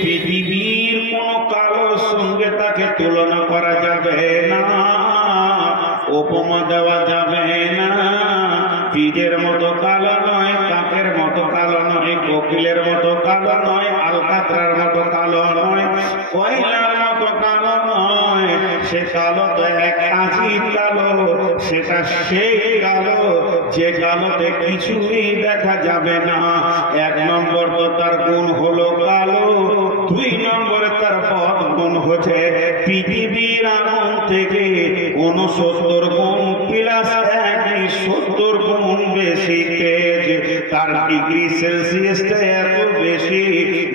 পৃথিবীর কোন কালোর সঙ্গে তাকে তুলনা করা যাবে না, উপমা দেওয়া যাবে না। পীরের মতো কালো নয়, কাকের মতো কালো নয়, কোকিলের মতো কালো নয়, আলকাতরার মতো কালো নয়, কয়লার মতো কালো নয়। সে কালো তো এক আজিব কালো। সেটা সেই কালো যে কালোতে কিছুই দেখা যাবে না। 1 নম্বর তো তার গুণ হলো কালো, 2 নম্বরে তার পথ গুণ হচ্ছে পৃথিবীর আগুন থেকে 69 গুণ প্লাস 70 গুণ বেশি তেজ। তার ডিগ্রি সেলসিয়াসটা এত বেশি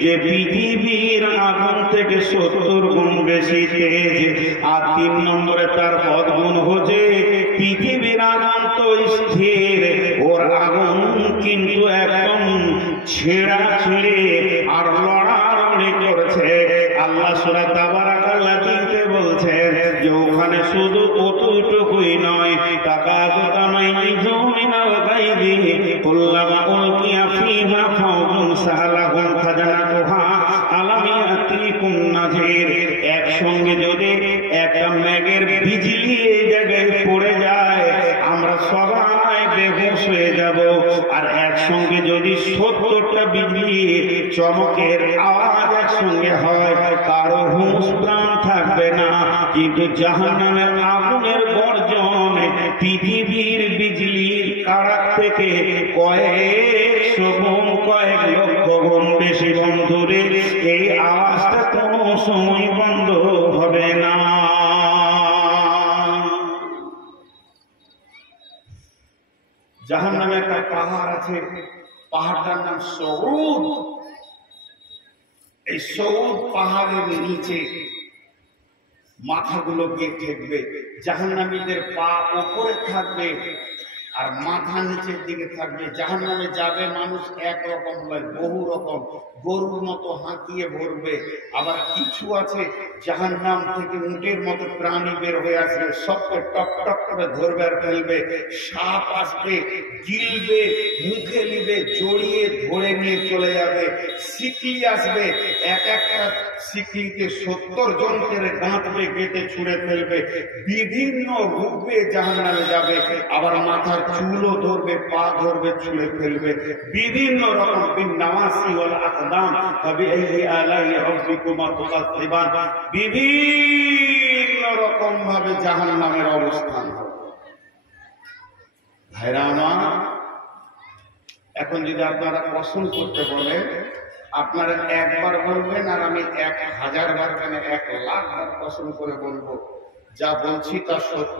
যে পৃথিবীর আগুন থেকে 70 গুণ বেশি তেজ। আর 3 নম্বরে তার পথ গুণ হচ্ছে পৃথিবীর আগুন তো স্থির, ওর আগুন কিন্তু একদম ছেঁড়া ছেড়ে আর লড়ালড়ি করছে। আল্লাহ সূরা তাবারাকাল্লাহ দিতে বলছেন যে ওখানে শুধু কতটুকুই নয়, টাকা গোতামাইনি জমিনাল গাইবি কুল্লামা উলকিয়া ফিহা ফাওজুন সালাহুম খাজানাতুহা আলাম ইয়াতিকুম নাযির। একসঙ্গে যদি একটা মেঘের বিজলি এই জায়গায় চমকের আওয়াজ একসঙ্গে হয়, কারো হুঁশ প্রাণ থাকবে না। কিন্তু জাহান্নামের আগুনের গর্জনে পৃথিবীর বিজলির কাড়াক থেকে কয়েকশো গুণ, কয়েক লক্ষ গুণ বেশি বন্ধুরে এই আওয়াজটা কোনো সময় বন্ধ হবে না। জাহান্নামে একটা পাহাড় আছে, পাহাড়টার নাম সউদ। এই সউদ পাহাড়ের নিচে মাথাগুলো গিয়ে ঠেকবে, জাহান্নামীদের পা উপরে থাকবে আর মাথা নিচের দিকে থাকবে। জাহান্নামে যাবে মানুষ একরকম হয়, বহু রকম, গরুর মতো হাঁকিয়ে ভরবে। আবার কিছু আছে জাহান্নাম থেকে উটের মতো প্রাণী বের হয়ে আসবে, সবকে টক টক করে ধরবে আর ফেলবে। সাপ আসবে, গিলবে, মুখে নিবে, জড়িয়ে ধরে নিয়ে চলে যাবে। শিকলি আসবে, এক একটা শিকলিতে 70 জনকে গাঁথবে, গেটে ছুঁড়ে ফেলবে। বিভিন্ন রূপে জাহান্নামে যাবে। আবার মাথার চুলও ধরবে, পা ধরবে, ছুঁড়ে ফেলবে। বিভিন্ন রকম বিন্নাওয়াসি ওয়াল আকদাম ফাবিআইয়ি আলাই রাব্বিকুমা তুকাযযিবান, বিভিন্ন রকম ভাবে জাহান্নামের অবস্থান হবে। ভাইরা আমার, এখন যদি আপনারা পছন্দ করতে বলেন, আপনারা একবার বলবেন আর আমি 1000 বার, কেন 1 লাখ বার পছন্দ করে বলবো। যা বলছি তা সত্য।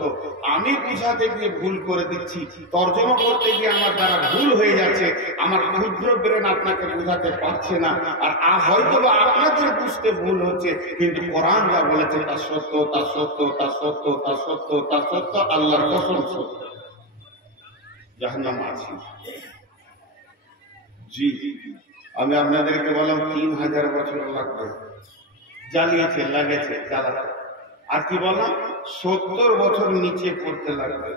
আমি বুঝাতে গিয়ে ভুল করে দিচ্ছি, তর্জমা করতে গিয়ে আমার দ্বারা ভুল হয়ে যাচ্ছে। আমার ক্ষুদ্র ব্রেন আপনাকে বোঝাতে পারছে না, আর হয়তো আপনাদের বুঝতে ভুল হচ্ছে। কিন্তু কোরআন যা বলেছে তা সত্য, তা সত্য, তা সত্য, তা সত্য, তা সত্য, আল্লাহর কসম সত্য। জাহান্নাম আছে। জি, আমি আপনাদেরকে বললাম 3000 বছর লাগবে, জ্বালিয়েছে, লাগেছে, জ্বালাতে। আর কি বললাম, 70 বছর নিচে পড়তে লাগবে।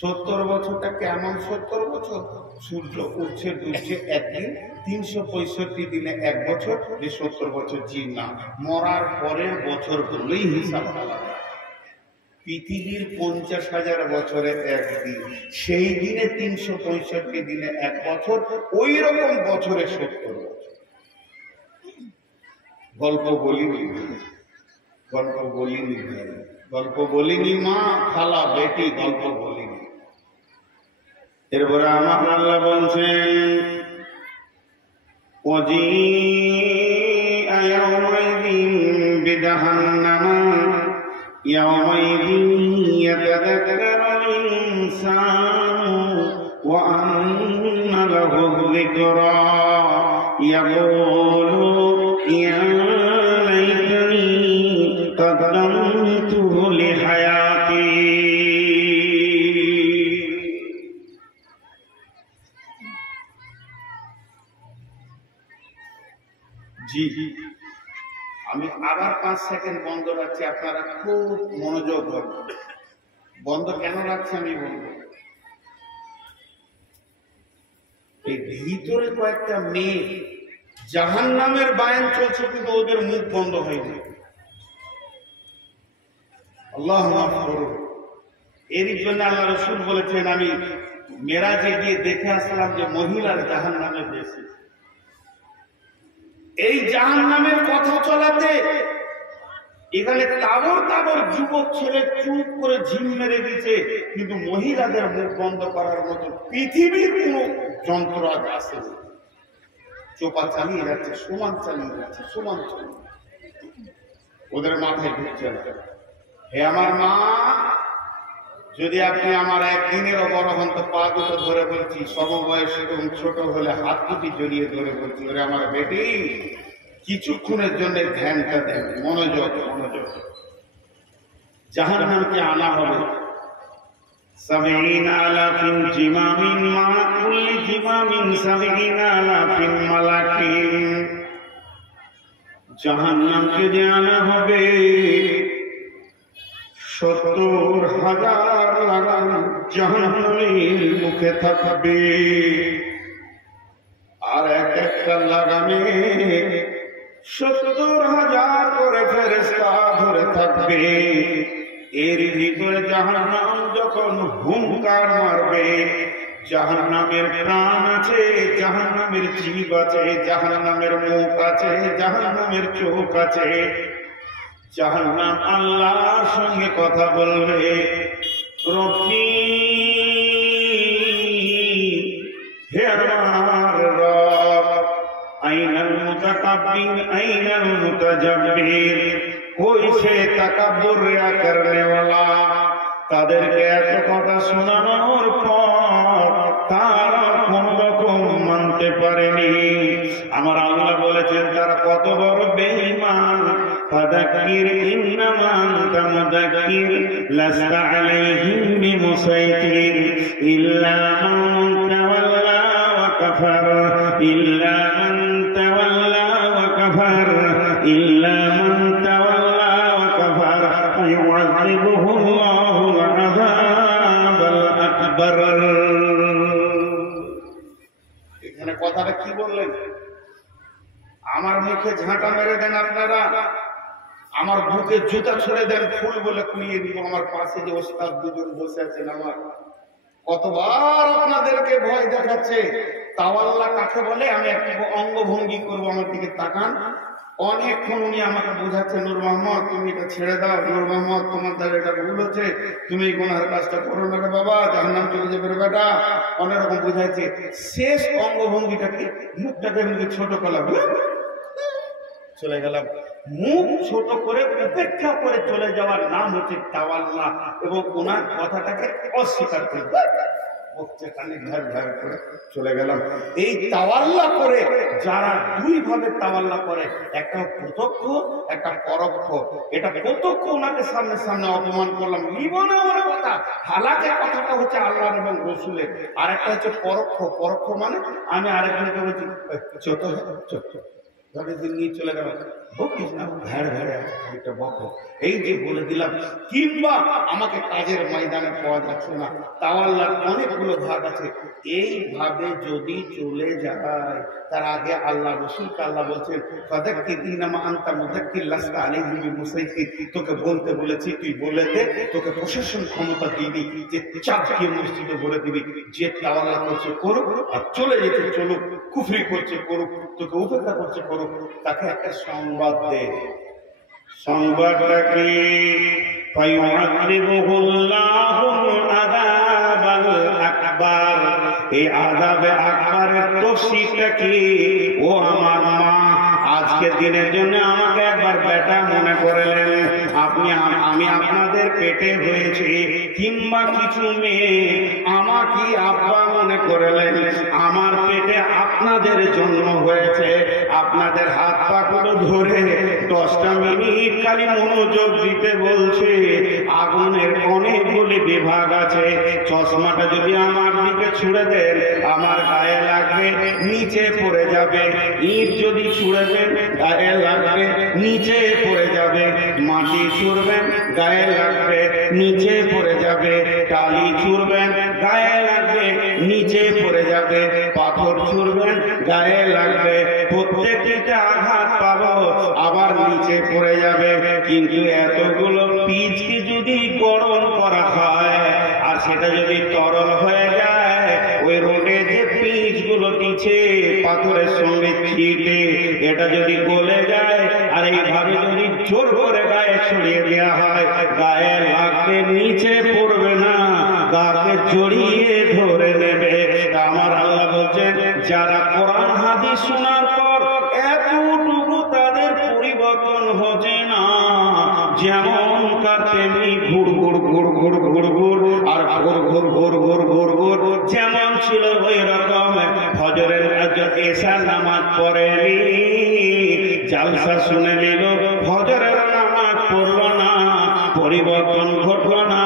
70 বছরটা কেমন 70 বছর? সূর্য উঠছে ডুবছে একদিন, 365 দিনে 1 বছর, যে 70 বছর। জি না, মরার পরের বছর হলেই হিসাব আলাদা। পৃথিবীর 50,000 বছরে একদিন, সেই দিনে 365 দিনে 1 বছর, ওই রকম বছরে 70 বছর। গল্প বলিনি, গল্প বলিনি, গল্প বলিনি মা, খালা, বেটি, গল্প বলিনি। এরপরে আমার আল্লাহ বলছেন, وجيء يومئذ بجهنم يومئذ يتذكر الإنسان وأنى له الذكرى يقول يا ليتني قدمت لحياتي। জি, আমি আবার 5 সেকেন্ড বন্ধ রাখছি, আপনারা খুব মনোযোগ করবেন। বন্ধ কেন রাখছি আমি বলবো। এই ভিতরে কয়েকটা মেয়ে জাহান্নামের বায়ান চলছে, কিন্তু ওদের মুখ বন্ধ হয়নি। আল্লাহ মাফ করুন। এরই জন্য আল্লাহ রাসূল বলেছেন, আমি মেরাজে গিয়ে দেখে আসলাম যে মহিলার জাহান্নামে বেশি। এই জাহান্নামের কথা চলাতে এখানে তাবর তাবর যুবক ছেলে চুপ করে ঝিম মেরে দিচ্ছে, কিন্তু মহিলাদের মুখ বন্ধ করার মতো পৃথিবীর কোন যন্ত্র আজ আসে। চোপা চালিয়ে যাচ্ছে, সমান চালিয়ে যাচ্ছে, সমান চালিয়ে, ওদের মাথায় ঢুকছে না। হে আমার মা, যদি আপনি আমার একদিনেরও বড় হন তো পা দুটো ধরে বলছি, সমবয়স এবং ছোট হলে হাত দুটি জড়িয়ে ধরে বলছি, ওরে আমার বেটি, কিছুক্ষণের জন্য ধ্যানটা দেন, মনোযোগ, মনোযোগ। জাহান্নামকে আনা হবে 70,000 জিমামিন মা কুল্লি জিমামিন 70,000 মালাকিন। জাহান্নামকে যে আনা হবে 70,000 লাগাম জাহান্নামের মুখে থাকবে, আর এক একটা লাগামে 70,000 করে ফেরেশতা ধরে থাকবে। এর ভিতরে জাহান্নাম যখন হুঙ্কার মারবে, জাহান্নামের প্রাণ আছে, জাহান্নামের জীব আছে, জাহান্নামের মুখ আছে, জাহান্নামের চোখ আছে। জাহান্নাম আল্লাহর সঙ্গে কথা বলবে, রব্বি, হে আমার রব, আইনাল মুতাকাব্বির, আইনাল মুতাজাব্বির, কোই সে তাকাব্বুর রিয়া করনে ওয়ালা। তাদেরকে এত কথা শোনানোর পর তারা কোন রকম মানতে পারেনি। আমার আল্লাহ বলেছেন তারা কত বড় বেঈমান। ফাযাক্কির ইন্নামা আনতা মুযাক্কির লাস্তা আলাইহিম বিমুসাইতির ইল্লা মান তাওয়াল্লা ওয়া কাফার, ইল্লা মান তাওয়াল্লা ওয়া কাফার, ইল্লা মান তাওয়াল্লা ওয়া কাফার ফায়ুআযিবুহু আল্লাহু আযাবাল আকবার। এখানে কথাটা কি বললেন? আমার মুখে ঝাঁটা মেরে দেন আপনারা, আমার বুকে জুতা ছুড়ে দেন, ফুল বলে কুড়িয়ে দিব। আমার পাশে যে ওস্তাদ দুজন বসে আছেন, আমার কতবার আপনাদেরকে ভয় দেখাচ্ছে। তাওয়াল্লা কাকে বলে? আমি একটু অঙ্গভঙ্গি করবো, আমার দিকে তাকান। অনেকক্ষণ উনি আমাকে বোঝাচ্ছে, নূর মোহাম্মদ তুমি এটা ছেড়ে দাও, নূর মোহাম্মদ তোমার দ্বারা এটা ভুল হচ্ছে, তুমি এই গুনার কাজটা করো না রে বাবা, জাহান্নাম চলে যাবে রে বেটা। অনেক রকম বোঝাচ্ছে। শেষ অঙ্গভঙ্গিটাকে, মুখটাকে এমনি ছোট করলাম, চলে গেলাম। মুখ ছোট করে উপেক্ষা করে চলে যাওয়ার নাম হচ্ছে তাওয়াল্লা, এবং ওনার কথাটাকে অস্বীকার করে চলে গেলাম। এই তাওয়াল্লা করে যারা দুই ভাবে তাওয়াল্লা করে, একটা প্রত্যক্ষ, একটা পরোক্ষ। এটা প্রত্যক্ষ, ওনাকে সামনে সামনে অপমান করলাম, নিব না ওর কথা, হালাকে কথাটা হচ্ছে আল্লাহর এবং রসুলের। আর একটা হচ্ছে পরোক্ষ। পরোক্ষ মানে আমি আরেকজনকে বলছি ছোট ছোট নিয়ে চলে গেল, বকিস না, ভেড় ভেড়ে একটা বকো, এই যে বলে দিলাম। কিংবা আমাকে কাজের ময়দানে পাওয়া যাচ্ছে না, তাওয়াল্লার অনেকগুলো ভাগ আছে। এইভাবে যদি চলে যায়, তার আগে আল্লাহ রসুলকে আল্লাহ বলছেন ফাযাক্কির ইন্নামা আনতা মুযাক্কির লাস্তা আলাইহিম বিমুসাইতির। তোকে বলতে বলেছি, তুই বলে দে, তোকে প্রশাসন ক্ষমতা দিয়ে দিই, যে চাপ দিয়ে মসজিদে বলে দিবি, যে তাওয়াল্লা করছে করুক, আর চলে যেতে চলুক, কুফরি করছে করুক, তোকে উপেক্ষা করছে করুক। তাকে একটা সংবাদ দে। সংবাদটা কি? ফায়ুআযিবুহুল্লাহুল আযাবাল আকবার। এই আযাবে আকবারের তফসীরটা কি? ও আমার মা, আজকের দিনের জন্য আমাকে একবার বেটা মনে করলেন, আমি আপনাদের পেটে হয়েছি, কিংবা কিছু মেয়ে আমাকে আব্বা মনে করলেন, আমার পেটে আপনাদের জন্ম হয়েছে। আপনাদের হাত পাগুলো ধরে 10টা মিনিট খালি মনোযোগ দিতে বলছে। আগুনের অনেকগুলি বিভাগ আছে। চশমাটা যদি আমার দিকে ছুড়ে দেন, আমার গায়ে লাগবে, নিচে পড়ে যাবে। ইট যদি ছুড়ে দেন, গায়ে লাগবে, নিচে পড়ে যাবে। মাটি ছুড়বেন, গায়ে লাগবে, নিচে পড়ে যাবে। টালি ছুড়বেন, গায়ে লাগবে, নিচে পড়ে যাবে। পাথর ছুড়বেন, গায়ে লাগবে, প্রত্যেকটিতে আঘাত পাবো, আবার নিচে পড়ে যাবে। কিন্তু এতগুলো পিচকে যদি গরম করা হয়, আর সেটা যদি তরল হয়ে যায়, ওই রোডে যে পিচ গুলো দিচ্ছে পাথরের সঙ্গে ছিটে, এটা যদি গলে যায়, আর এইভাবে যদি জোর করে গায়ে ছড়িয়ে দেওয়া হয়, গায়ে লাগবে, নিচে পড়বে না, গাকে জড়িয়ে ধরে নেবে। আমার আল্লাহ বলছেন, যারা কোরআন হাদিস শোনার পর এতটুকু তাদের পরিবর্তন হচ্ছে না, যেমন কার তেমনি ঘুর ঘুর ঘুর ঘুর ঘুর ঘুর আর ঘুর ঘুর ঘুর ঘুর ঘুর ঘুর যেমন ছিল ওই রকম। ফজরের এশার নামাজ পড়েনি, জালসা শুনে নিল, ফজরের নামাজ পড়লো না, পরিবর্তন ঘটলো না।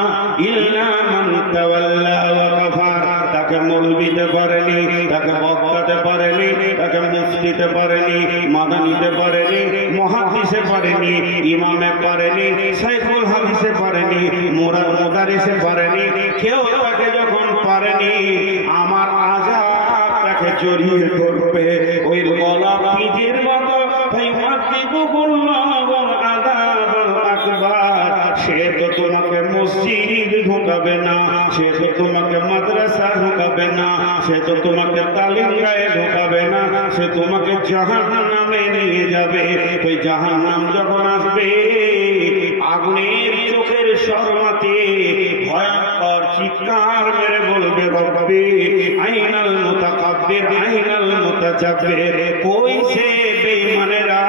ইল্লা মান তাওয়াল্লা ওয়া কাফার। তাকে মৌলবিতে পারেনি, তাকে বক্তাতে পারেনি, তাকে মুফতিতে পারেনি, মাদানিতে পারেনি, মুহাদ্দিসে পারেনি, ইমামে পারেনি, শাইখুল হাদিসে পারেনি, মুদারিসে পারেনি। কেউ তাকে যখন পারেনি, আমার আযাব তাকে জড়িয়ে ধরবে ওই গলা পিজের মতো। ফায়ুআযিবুহুল্লাহুল আযাবাল আকবার। সে তো তোমাকে মসজিদ ঢোকাবে না, সে তো তোমাকে মাদ্রাসা ঢোকাবে না, সে তো তোমাকে তালিম গায়ে ঢোকাবে না, সে তোমাকে জাহান্নামে নিয়ে যাবে। ওই জাহান্নাম যখন আসবে আগুনের চোখের শর্মাতে ভয়ঙ্কর চিৎকার মেরে বলবে, রব্বি আইনাল মুতাকাব্বির আইনাল মুতাজাব্বির। কই সে বেঈমানেরা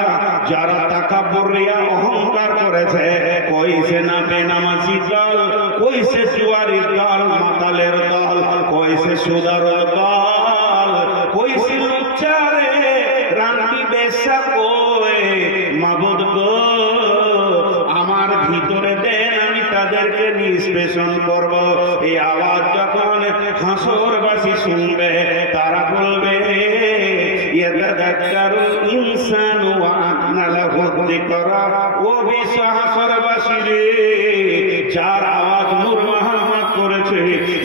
যারা তাকাব্বুর রিয়া অহংকার করেছে? কই সে না বেনামাজি দল, কই সে জুয়ারির দল, মাতালের দল, কই সে সুদারর দল, কই সে লুচ্চারে রানী বেশ্যা? কই মাবুদ গো আমার ভিতরে দেন, আমি তাদেরকে নিষ্পেষণ করব। এই আওয়াজ যখন হাসরবাসী শুনবে তারা বলবে, ইয়াতাযাক্কারুল ইনসানু ওয়া আন্না লাহু যিকরা। ও বিশ্ব হাসরবাসী রে, যার আওয়াজ নূর মুহাম্মদ করেছে,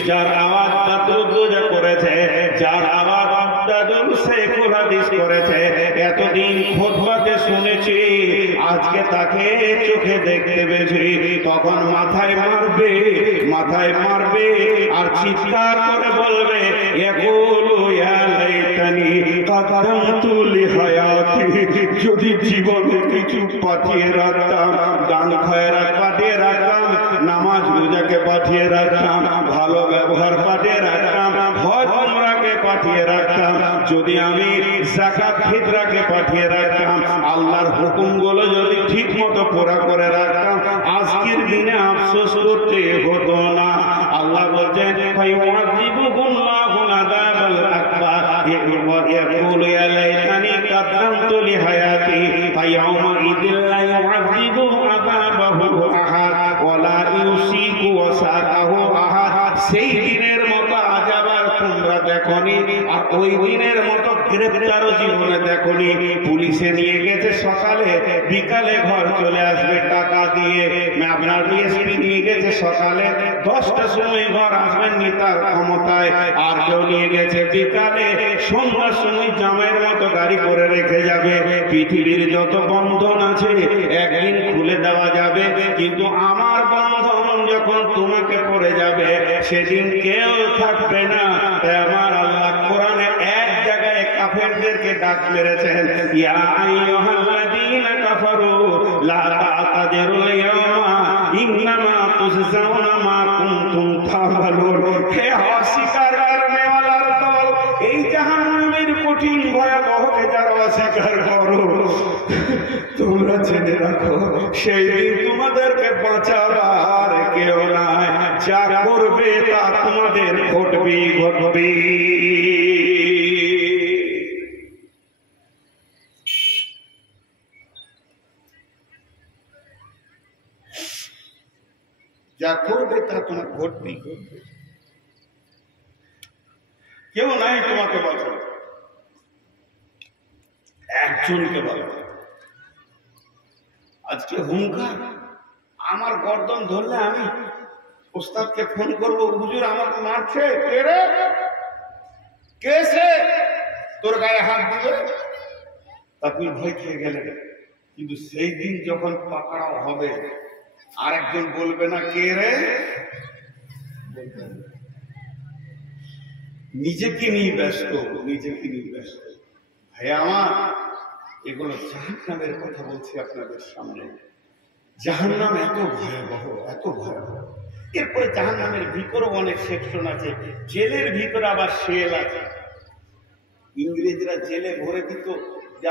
যার আওয়াজ তাদরুজ করেছে, যার আওয়াজ আব্দুল শেখুল হাদিস করেছে, এতদিন খুতবাতে শুনেছি, আজকে তাকে চোখে দেখতে পেয়েছি, তখন মাথায় মারবে, মাথায় মারবে আর চিৎকার করে বলবে, ইয়াকুলু ইয়া লাইতানি কাদামতু লিহায়াতি। যদি জীবনে কিছু পাঠিয়ে রাখতাম, দান খয়রাত পাঠিয়ে রাখতাম, নামাজ রোজাকে পাঠিয়ে রাখতাম, ভালো ব্যবহার পাঠিয়ে রাখতাম, হজ উমরাকে পাঠিয়ে রাখতাম, যদি আমি যাকাত ফিতরাকে পাঠিয়ে রাখতাম, আল্লাহর হুকুমগুলো যদি ঠিক মতো পুরা করে রাখতাম, আজকের দিনে আফসোস করতে হতো না। আল্লাহ বলছেন, ফায়ুআযিবুহুল্লাহু আযাবাল আকবার ইয়াকুলু ইয়া লাইতানি কাদ্দামতু লিহায়াতি ফায়াউমা ইযিল লা ইউআযিবু আযাবাহু আহাদ ওয়া লা ইউসিকু ওয়াসাকাহু আহাদ। সেই দিনের মতো আযাব আর তোমরা দেখোনি, আর ওই দিনের মতো গ্রেফতারও জীবনে দেখোনি। পুলিশে নিয়ে গেছে সকালে, বিকালে ঘর চলে আসবে টাকা দিয়ে। আপনার ডিএসপি নিয়ে গেছে সকালে, 10টার সময় ঘর আসবেন নি তার ক্ষমতায়। আর কেউ নিয়ে গেছে বিকালে, সন্ধ্যার সময় জামাইয়ের মতো গাড়ি করে রেখে যাবে। পৃথিবীর যত বন্ধন আছে একদিন খুলে দেওয়া যাবে, কিন্তু আমার বন্ধন যখন তোমাকে পড়ে যাবে সেদিন কেউ থাকবে না। তাই আমার আল্লাহ কোরআনে এক জায়গায় কাফেরদেরকে ডাক মেরেছেন, ইয়া আইয়ুহাল্লাযীনা কাফারু লা তা'তাযিরুল ইয়াওমা ইন্নামা তুজজাউনা মা কুনতুম তা'মালুন। হে অস্বীকার করনেওয়ালার দল, এই জাহান্নামের কঠিন ভয়াবহকে যারা অস্বীকার করো, তোমরা জেনে রাখো সেই দিন তোমাদেরকে বাঁচাবার কেউ নাই। যা করবে তা তোমাদের ঘটবে ঘটবে। যা করবে তা তোমার ঘটবেই ঘটবে। কেউ নাই তোমাকে বাঁচাবে, একজনকে বাঁচাবে। আজকে হুঙ্কার, আমার গর্দন ধরলে আমি ওস্তাদকে ফোন করবো, হুজুর আমাকে মারছে, কে রে, কে সে তোর গায়ে হাত দিবে, আপনি ভয় খেয়ে গেলেন। কিন্তু সেই দিন যখন পাকড়াও হবে, আরেকজন বলবে না কে রে, নিজেকে নিয়ে ব্যস্ত, নিজেকে নিয়ে ব্যস্ত। ভাই আমার, এগুলো জাহান্নামের কথা বলছি আপনাদের সামনে। জাহান্নাম এত ভয়াবহ, এত ভয়াবহ। এরপরে জাহান্নামের ভিতরেও অনেক সেকশন আছে। জেলের ভিতরে আবার শেল আছে। ইংরেজরা জেলে ভরে দিত,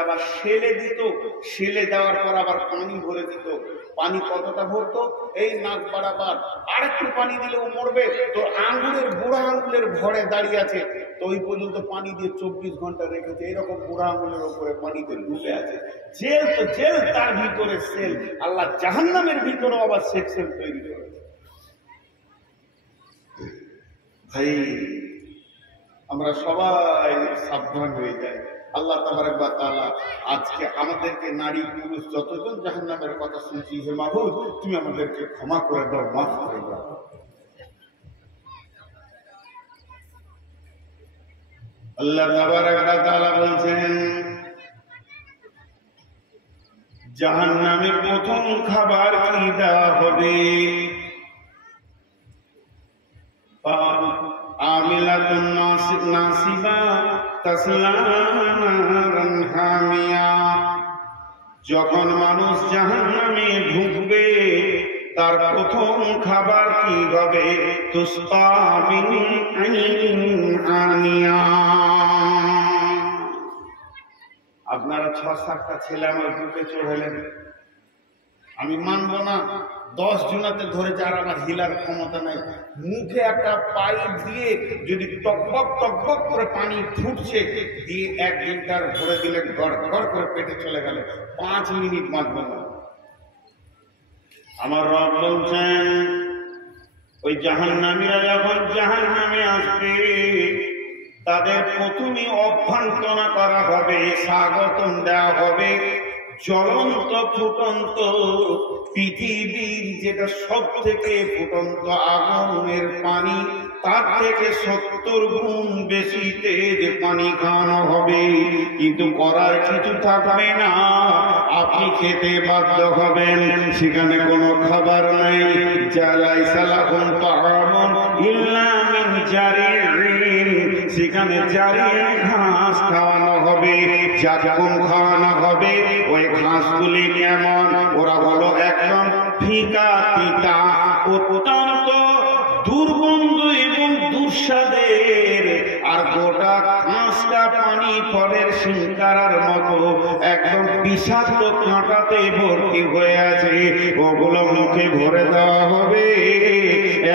আবার শেলে দিত, শেলে দেওয়ার পর আবার পানি ভরে দিত। পানি কতটা ভরতো, এই নাক বাড়াবার, আর একটু পানি দিলেও মরবে। তো আঙ্গুলের বুড়া আঙ্গুলের ভরে দাঁড়িয়ে আছে, তো ওই পর্যন্ত পানি দিয়ে 24 ঘন্টা রেখেছে। এরকম বুড়া আঙ্গুলের উপরে পানিতে ডুবে আছে। জেল তো জেল, তার ভিতরে সেল। আল্লাহ জাহান্নামের ভিতরেও আবার সেকশন তৈরি করেছে। ভাই আমরা সবাই সাবধান হয়ে যাই। আল্লাহ তাবারক ওয়া তাআলা আজকে আমাদেরকে, নারী পুরুষ যতজন জাহান্নামের কথা শুনছি, হে মাবুদ তুমি আমাদেরকে ক্ষমা করে দাও, মাফ করে দাও। আল্লাহ তাবারক ওয়া তাআলা বলছেন, জাহান্নামে প্রথম খাবার কি দেওয়া হবে? আমিলাতুন নাসিবা তাসলা নারান হামিয়া। যখন মানুষ জাহান্নামে ঢুকবে তার প্রথম খাবার কি হবে? তুসকা মিন আইনিন আনিয়া। আপনারা 6-7টা ছেলে আমার বুকে চড়ালেন, আমি মানবো না 10 জনাতে ধরে যার আমার হিলার ক্ষমতা নাই, মুখে একটা পাইপ দিয়ে যদি টকবক টকবক করে পানি ফুটছে দিয়ে 1 লিটার ভরে দিলে গড় গড় করে পেটে চলে গেল, 5 মিনিট বাঁচবে না। আমার রব বলছেন ওই জাহান্নামীরা যখন জাহান্নামে আসবে তাদের প্রথমে অভ্যর্থনা করা হবে, স্বাগতম দেওয়া হবে জ্বলন্ত ফুটন্ত পৃথিবীর যেটা সব থেকে ফুটন্ত আগুনের পানি, তার থেকে 70 গুণ বেশি তেজ পানি খাওয়ানো হবে। কিন্তু করার কিছু থাকবে না, আপনি খেতে বাধ্য হবেন। সেখানে কোনো খাবার নাই, জালাইসা লাহুম তাআমুন ইল্লা মিন জারি'in, সেখানে জারি'in ঘাস খাওয়ানো হবে। যখন খাওয়ানো হবে ওই ঘাসগুলি কেমন? ওরা হলো একদম ফিকা তিতা, অত্যন্ত দুর্গন্ধ এবং দুঃস্বাদের, আর গোটা ঘাসটা পানি ফলের শিঙ্কারার মতো একদম বিষাক্ত কাঁটাতে ভর্তি হয়ে আছে। ওগুলো মুখে ভরে দেওয়া হবে।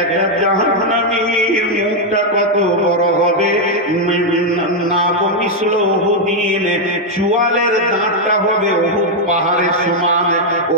একটা জাহান্নামীর মুখটা কত বড় হবে? না মিশল উহুদিন, চুয়ালের দাঁতটা হবে উহুদ পাহাড়ের সমান।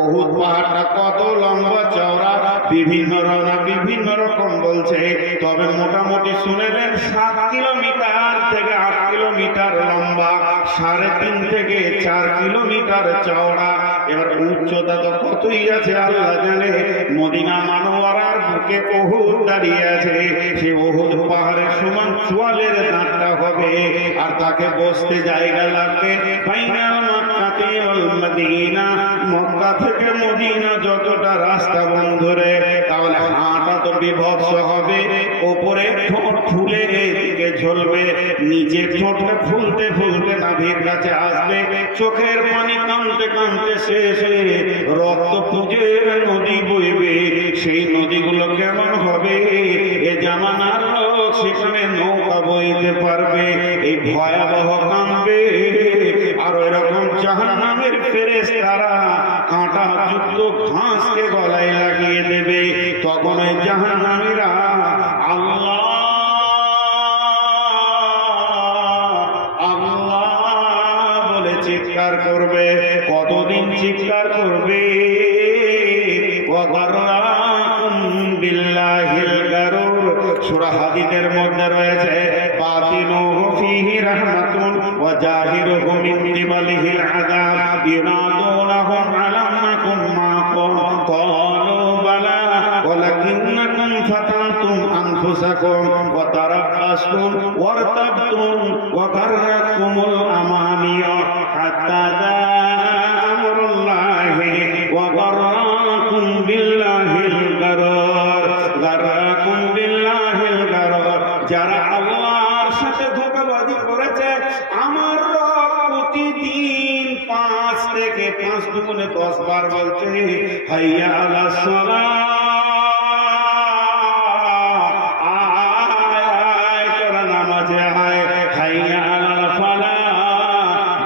উহুদ পাহাড়টা কত লম্বা চওড়া বিভিন্ন রকম বলছে, তবে মোটামুটি শুনেলেন 7 কিলোমিটার থেকে 8 কিলোমিটার লম্বা, 3.5 থেকে 4 কিলোমিটার চওড়া। এবার উচ্চতা তো কতই আছে আল্লাহ জানে। মদিনা মানোয়ারার বুকে উহুদ দাঁড়িয়ে আছে, সে উহুদ পাহাড়ের সমান চুয়ালের দাঁতটা হবে। আর তাকে বসতে জায়গা লাগবে বাইনাল মক্কাতে ওয়াল মদিনা, মক্কা থেকে মদিনা যতটা রাস্তা বন্ধুরে, তাহলে হাঁটা তো বিভৎস হবে। ওপরে ঠোঁট ফুলে এদিকে ঝলবে, নিচে ঠোঁটটা ফুলতে ফুলতে নাভির কাছে আসবে, চোখের পানি কাঁদতে কাঁদতে শেষ হয়ে রক্ত পুঁজের নদী বইবে। সেই নদীগুলো কেমন হবে? এ জামানার লোক সেখানে নৌকা বইতে পারবে, এই ভয়াবহ কাঁদবে। আর ওইরকম জাহান্নামের ফেরেশতারা কাঁটা যুক্ত ঘাসকে গলায় লাগিয়ে দেবে। তখন ওই জাহান্নামীরা আল্লাহ আল্লাহ বলে চিৎকার করবে। কতদিন চিৎকার করবে? বিল্লাহিল গারুর, সূরা হাদীদের মধ্যে রয়েছে বাতিনুহু ফীহি রাহমাতুন ওয়া জাহিরুহু মিন কিবালিহিল আযাব ইউনাদুনাহুম আলাম নাকুম মাকুম ক্বালু বালা ওয়ালাকিন্নাকুম ফাতানতুম আনফুসাকুম ওয়া তারাব্বাসতুম ওয়ারতাবতুম ওয়া গাররাকুমুল আমানিয়া হাত্তা আমরুল্লাহি ওয়া গাররাকুম বিল্লাহিল গারুর, গাররাকুম বিল্লাহিল গারুর। যারা আল্লাহর সাথে ধোঁকাবাজি করেছে, আমার রব প্রতিদিন 5 থেকে 5 দুগুণে 10 বার বলছে হাইয়া আলাস সালাহ, আয় তোরা নামাজে আয়, হাইয়া আলাল ফালাহ,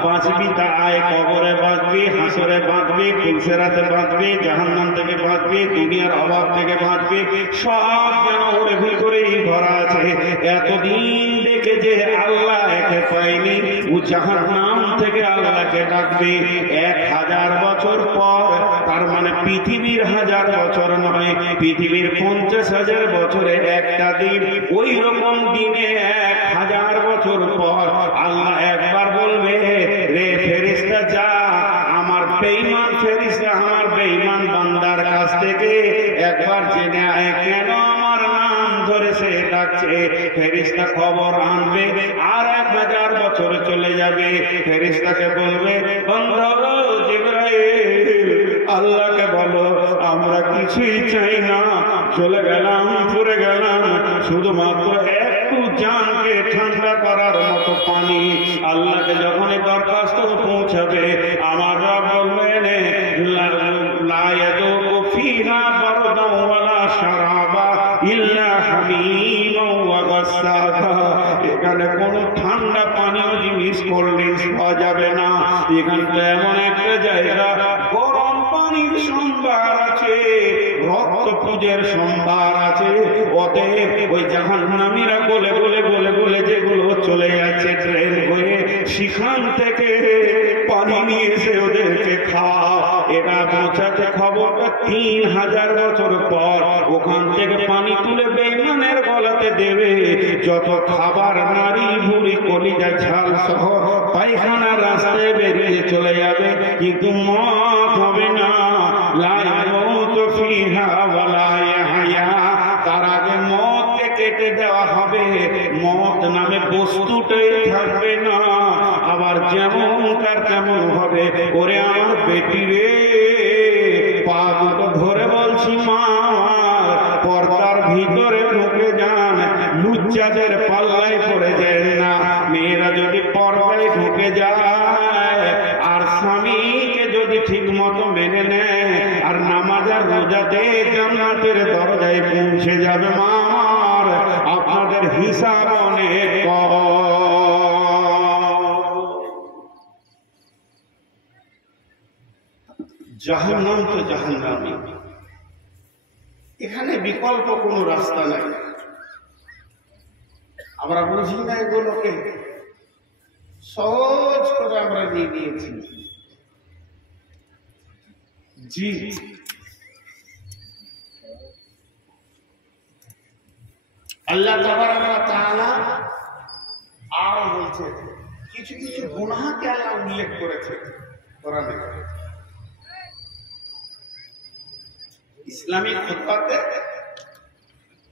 বাঁচবি তা আয়, কবরে বাঁচবি, হাসরে বাঁচবি, ফুলসেরাতে বাঁচবি, জাহান্নাম থেকে বাঁচবি, দুনিয়ার অভাব থেকে বাঁচবি। সব যেন ওরে ভিতরেই ভরা আছে। এতদিন দেখে যে আল্লাহ একে পায়নি, ও জাহান্নাম থেকে আল্লাহকে ডাকবে 1000 বছর পর। তার মানে পৃথিবীর 1000 বছর নয়, পৃথিবীর 50,000 বছরে একটা দিন। ওই রকম দিনে 1000 বছর পর আল্লাহ একবার বলবে, রে ফেরেশতা যা, আমার বেঈমান ফেরেশতা আমার বেঈমান বান্দার কাছ থেকে একবার জেনে আয় কেন আমার নাম ধরে সে ডাকছে। ফেরেশতা খবর আনবে, আর 1000 বছর চলে যাবে। ফেরেশতাকে বলবে, বান্দা জিবরাইল আল্লাহকে বলো আমরা কিছুই চাই না, চলে গেলাম, পড়ে গেলাম, শুধুমাত্র একটু জানকে ঠান্ডা করার মতো পানি। আল্লাহকে যখনই দরখাস্ত পৌঁছাবে আমার রব বলবেন লা ইয়াযুকু ফিহা বারদান ওয়ালা শারাবা ইল্লা হামীমান ওয়া গাসসাকা। এখানে কোনো ঠান্ডা পানীয় জিনিস কোল্ড ড্রিঙ্কস পাওয়া যাবে না। এখানটা এমন একটা জায়গা গরম পানির সম্ভার আছে, রক্ত পুজের সম্ভার আছে। অতএব ওই জাহান্নামীরা বলে বলে বলে বলে যেগুলো চলে যাচ্ছে ট্রেন হয়ে, সেখান থেকে পানি নিয়ে এসে ওদেরকে খাওয়া। এটা পৌঁছাতে খবরটা 3000 বছর পর ওখান থেকে পানি তুলে বেঈমানের গলাতে দেবে। যত খাবার নারী ভুড়ি কলিজা ছাল সহ পায়খানা রাস্তায় বেরিয়ে চলে যাবে, কিন্তু মত হবে না। লা ইয়ামুতু ফিহা ওয়ালা ইয়াহইয়া। তার আগে মতকে কেটে দেওয়া হবে, মত নামে বস্তুটাই থাকবে না। আবার যেমন তার তেমন হবে। ওরে আমার বেটি রে, পা দুটো ধরে বলছি মা, পর্দার ভিতরে ঢুকে যান, লুচ্চাদের পাল্লায় পড়ে যায় না। মেয়েরা যদি পর্দায় ঢুকে যায় আর স্বামীকে যদি ঠিক মতো মেনে নেয় আর নামাজ আর রোজাতে জান্নাতের দরজায় পৌঁছে যাবে। মা আপনাদের হিসাব অনেক কম। জাহান্নাম তো জাহান্নামই, এখানে বিকল্প কোনো রাস্তা নাই। আমরা বুঝি না এগুলোকে, সহজ করে আমরা নিয়ে নিয়েছি। জি, আল্লাহ তাবারক ওয়া তাআলা আরো বলছে, কিছু কিছু গুনাহকে আল্লাহ উল্লেখ করেছে কোরআনে। ইসলামিক খুতবাতে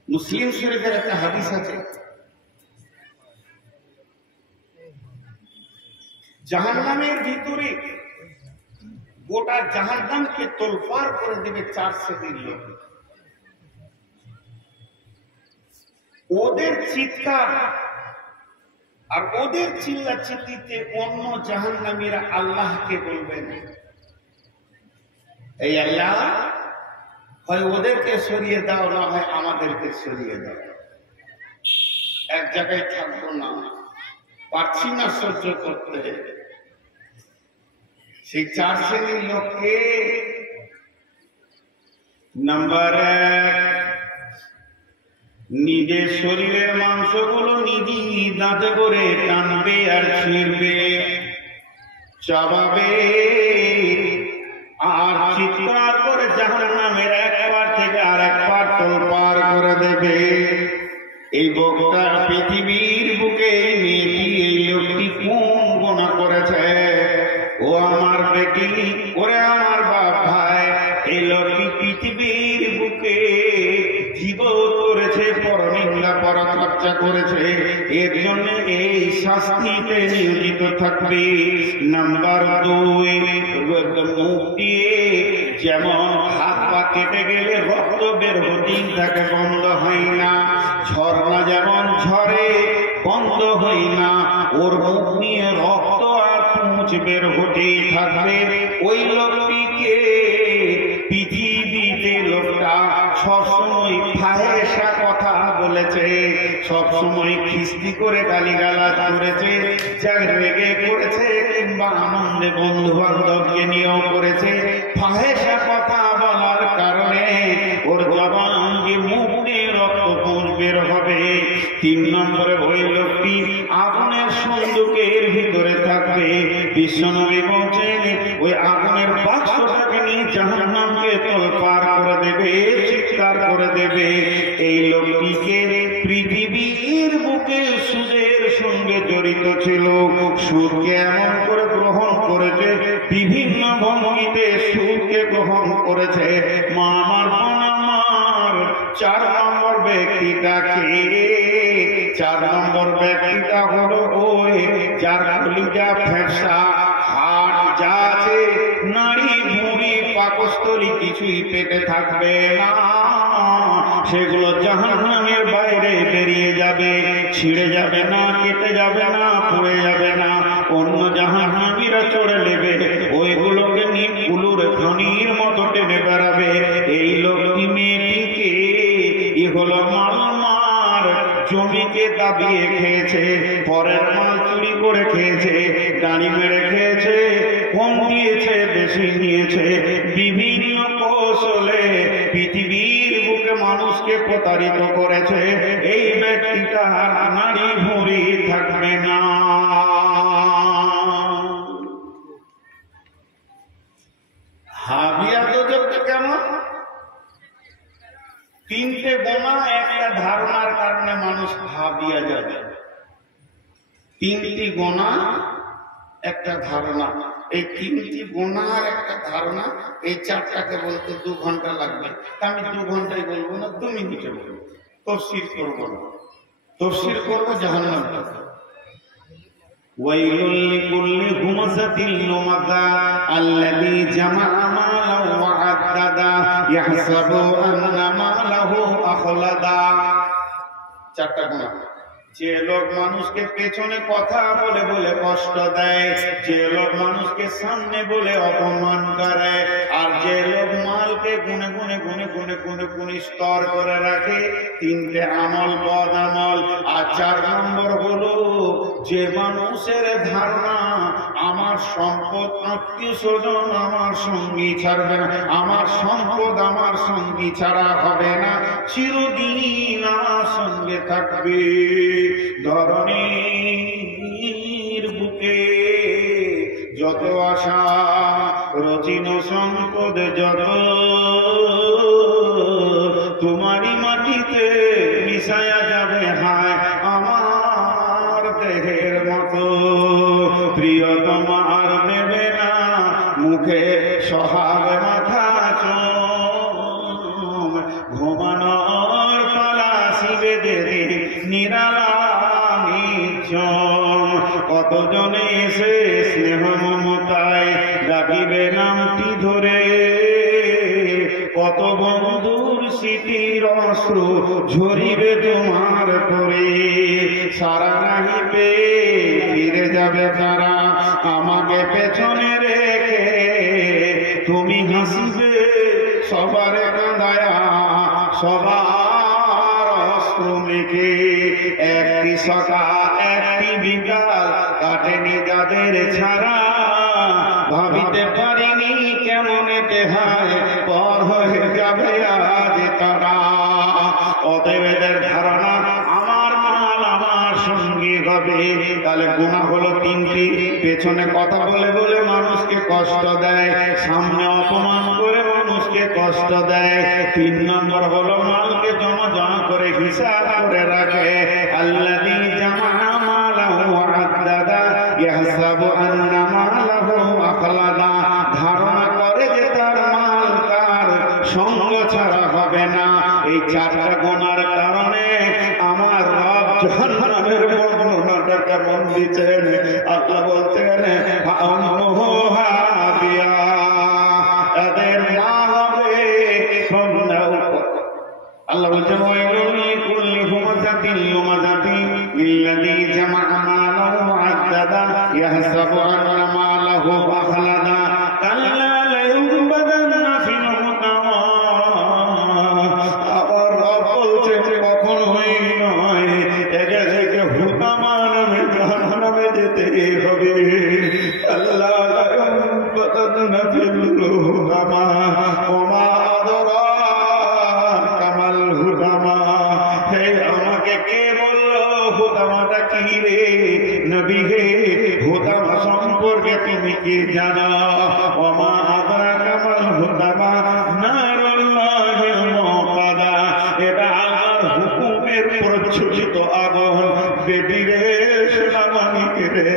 মুসলিম শরীফের একটা হাদিস আছে, জাহান্নামের ভিতরে গোটা জাহান্নামকে তোলপাড় করে দেবে 4 শ্রেণীর লোক। ওদের চিৎকার আর ওদের চিল্লা চিল্লিতে অন্য জাহান্নামীরা আল্লাহকে বলবেন, এই আল্লাহ হয় ওদেরকে সরিয়ে দাও, না হয় আমাদেরকে সরিয়ে দাও। এক জায়গায় থাকবো না, পারছি না সহ্য করতে। সেই 4 শ্রেণীর লোককে, নাম্বার 1, নিজের শরীরের মাংসগুলো নিজেই দাঁতে করে টানবে আর ছিঁড়বে, চাবাবে আর চিৎকার করে জাহান্নামের এক পার থেকে আর এক পার তোলপার করে দেবে। এই লোকটা পৃথিবীর বুকে মেয়েটি, এই লোকটি কোন গুনাহ করেছে? ও আমার বেটি, ওরে আমার বাপ ভাই, এই লোকটি পৃথিবীর বুকে জীবন করেছে, পরনিন্দা পরচর্চা করেছে, এর জন্য এই শাস্তিতে নিয়োজিত থাকবে। নাম্বার 2, মুখ দিয়ে যেমন হাত পা কেটে গেলে রক্ত বের হতেই থাকে, বন্ধ হয় না। ঝর্ণা যেমন ঝরে, বন্ধ হয় না। ওর মুখ নিয়ে রক্ত আর পুঁজ বের হতেই থাকবে। ওই লোকটিকে পৃথিবীতে লোকটা সবসময় ফাহেসা কথা বলেছে, সবসময় খিস্তি করে গালিগালাজ করেছে, রেগে করেছে কিংবা আনন্দে বন্ধু বান্ধবকে নিয়েও করেছে। ফাহেসা কথা বলার কারণে ওর জবান দিয়ে মুখ দিয়ে রক্ত পুঁজ বের হবে। 3 নম্বরে ওই লোকটি আগুনের সন্দুকের ভিতরে থাকবে। বিশ্বনবী বলছেন, ওই আগুনের বাক্সটাকে নিয়ে জাহান্নামকে তোলপাড় করে দেবে, চিৎকার করে দেবে। এই লোকটিকে পৃথিবীর বুকে সুদের সঙ্গে জড়িত ছিল, সুদকে এমন করে গ্রহণ করেছে, বিভিন্ন ভঙ্গিতে সুদকে গ্রহণ করেছে। মা আমার আমার 4 নম্বর ব্যক্তিটাকে, 4 নম্বর ব্যক্তিটা হলো ওই যার কলিজা, ফ্যাঁসা, হাট যা আছে, নাড়ি ভুঁড়ি পাকস্থলী কিছুই পেটে থাকবে না, সেগুলো জাহান্নামের বাইরে ছিঁড়ে যাবে না, কেটে যাবে না, পড়ে যাবে না। অন্য জাহান্নামীরা চড়ে নেবে, ওইগুলোকে নিয়ে কুলুর খনির মতো টেনে বেড়াবে। এই লোকটি মেয়েটিকে এ হলো মালমার জমিকে দাবিয়ে খেয়েছে, পরের মাল চুরি করে খেয়েছে, গাড়ি মেরে খেয়েছে, কম দিয়েছে, বেশি নিয়েছে, বিভিন্ন কৌশলে পৃথিবীর বুকে মানুষকে প্রতারিত করেছে। এই ব্যক্তিটা নারী ভুঁড়ি থাকবে না। হাবিয়া দোজখটা কেমন? তিনটে গোনা একটা ধারণার কারণে মানুষ হাবিয়া যাবে। তিনটি গোনা একটা ধারণা, এই তিনটি গোনার একটা ধারণা, এই চারটাকে বলতে 2 ঘন্টা লাগবে। আমি 2 ঘন্টায় বলবো না, 2 মিনিটে বলবো। তফসির করবো না, তফসির করবো জাহান্নাম। ওয়াইলুল লিকুল্লি হুমাযাতিল লুমাযা আল্লাযী জামা'a মালান ওয়া আদ্দাদা ইয়াহসাবু আন্না মালাহু আখলাদা। চারটা গুনাহ। যে লোক মানুষকে পেছনে কথা বলে বলে কষ্ট দেয়, যে লোক মানুষকে সামনে বলে অপমান করে, আর যে লোক মালকে গুনে গুনে গুনে গুনে গুনে গুনে স্তর করে রাখে, তিনটে আমল বদ আমল। আর 4 নম্বর হলো যে মানুষের ধারণা আমার সম্পদ আত্মীয় স্বজন আমার সঙ্গী ছাড়বে না, আমার সম্পদ আমার সঙ্গী ছাড়া হবে না, চিরদিন আমার সঙ্গে থাকবে। ধরণীর বুকে যত আশা রচিন সম্পদ যত, তোমারই মাটিতে মিশায়া যাবে হায় আমার দেহের মতো। প্রিয়তমার নেবে না মুখে সোহাগ মাথা চোম, ঘুমানোর পালা শিবে দেবে নিরালা। কতজনে এসে স্নেহ মমতায় ডাকিবে নামটি ধরে, কত বন্ধুর স্মৃতির অশ্রু ঝরিবে তোমার করে। সারা নাহিবে ফিরে যাবে তারা আমাকে পেছনে রেখে, তুমি হাসিবে সবার কাঁদায়া সবার অশ্রু মেখে। একটি সকাল একটি বিকাল কাটেনি যাদের ছাড়া, ভাবিতে পারিনি কেমন দেহায় পর হয়ে যাবে আজ তারা। অতএব এদের ধারণা আমার মাল আমার সঙ্গী হবে। তাহলে গুনাহ হলো 3টি। পেছনে কথা বলে বলে মানুষকে কষ্ট দেয়, সামনে অপমান করে মানুষকে কষ্ট দেয়। 3 নম্বর হলো মালকে জমা জমা করে হিসাব করে রাখে। আল্লাযী জামা'a মালান ওয়া আদ্দাদা ইয়াহসাবু আন্না মালাহু আখলাদা। ধারণা করে যে তার মাল তার সঙ্গ ছাড়া হবে না। এই 4টা গুনার কারণে আমার রব জাহান্নামের বর্ণনাটা কেমন দিচ্ছেন। আল্লাহ বলছেন উম্মুহু হাবিয়া, এদের মা হবে। আল্লাহ বলছেন ওয়াইলুল লিকুল্লি হুমাযাতিল লুমাযাতি আল্লাযী জামা'a মালান ওয়া আদ্দাদা ইয়াহসাবু আন্না মালাহু আখলাদা কাল্লা লায়ুনবাযান্না ফিল হুতামা। আবার রব বলছেন কখনোই নয়, এদেরকে হুতামা নামে জাহান্নামে যেতে হবে। আল্লাহ লায়ুনবাযান্না ফিল হুতামা ওয়া মা আদরাকা মাল হুতামা। হে আমাকে কে বললো হুতামাটা কি রে? নবী হে, হুতামা সম্পর্কে তুমি কি জানো? ওয়া মা আদরাকা মাল হুতামা নারুল্লাহিল মুকাদা। এটা আল্লাহর হুকুমের প্রজ্বলিত আগুন। বেটি রে, সোনামানিক রে,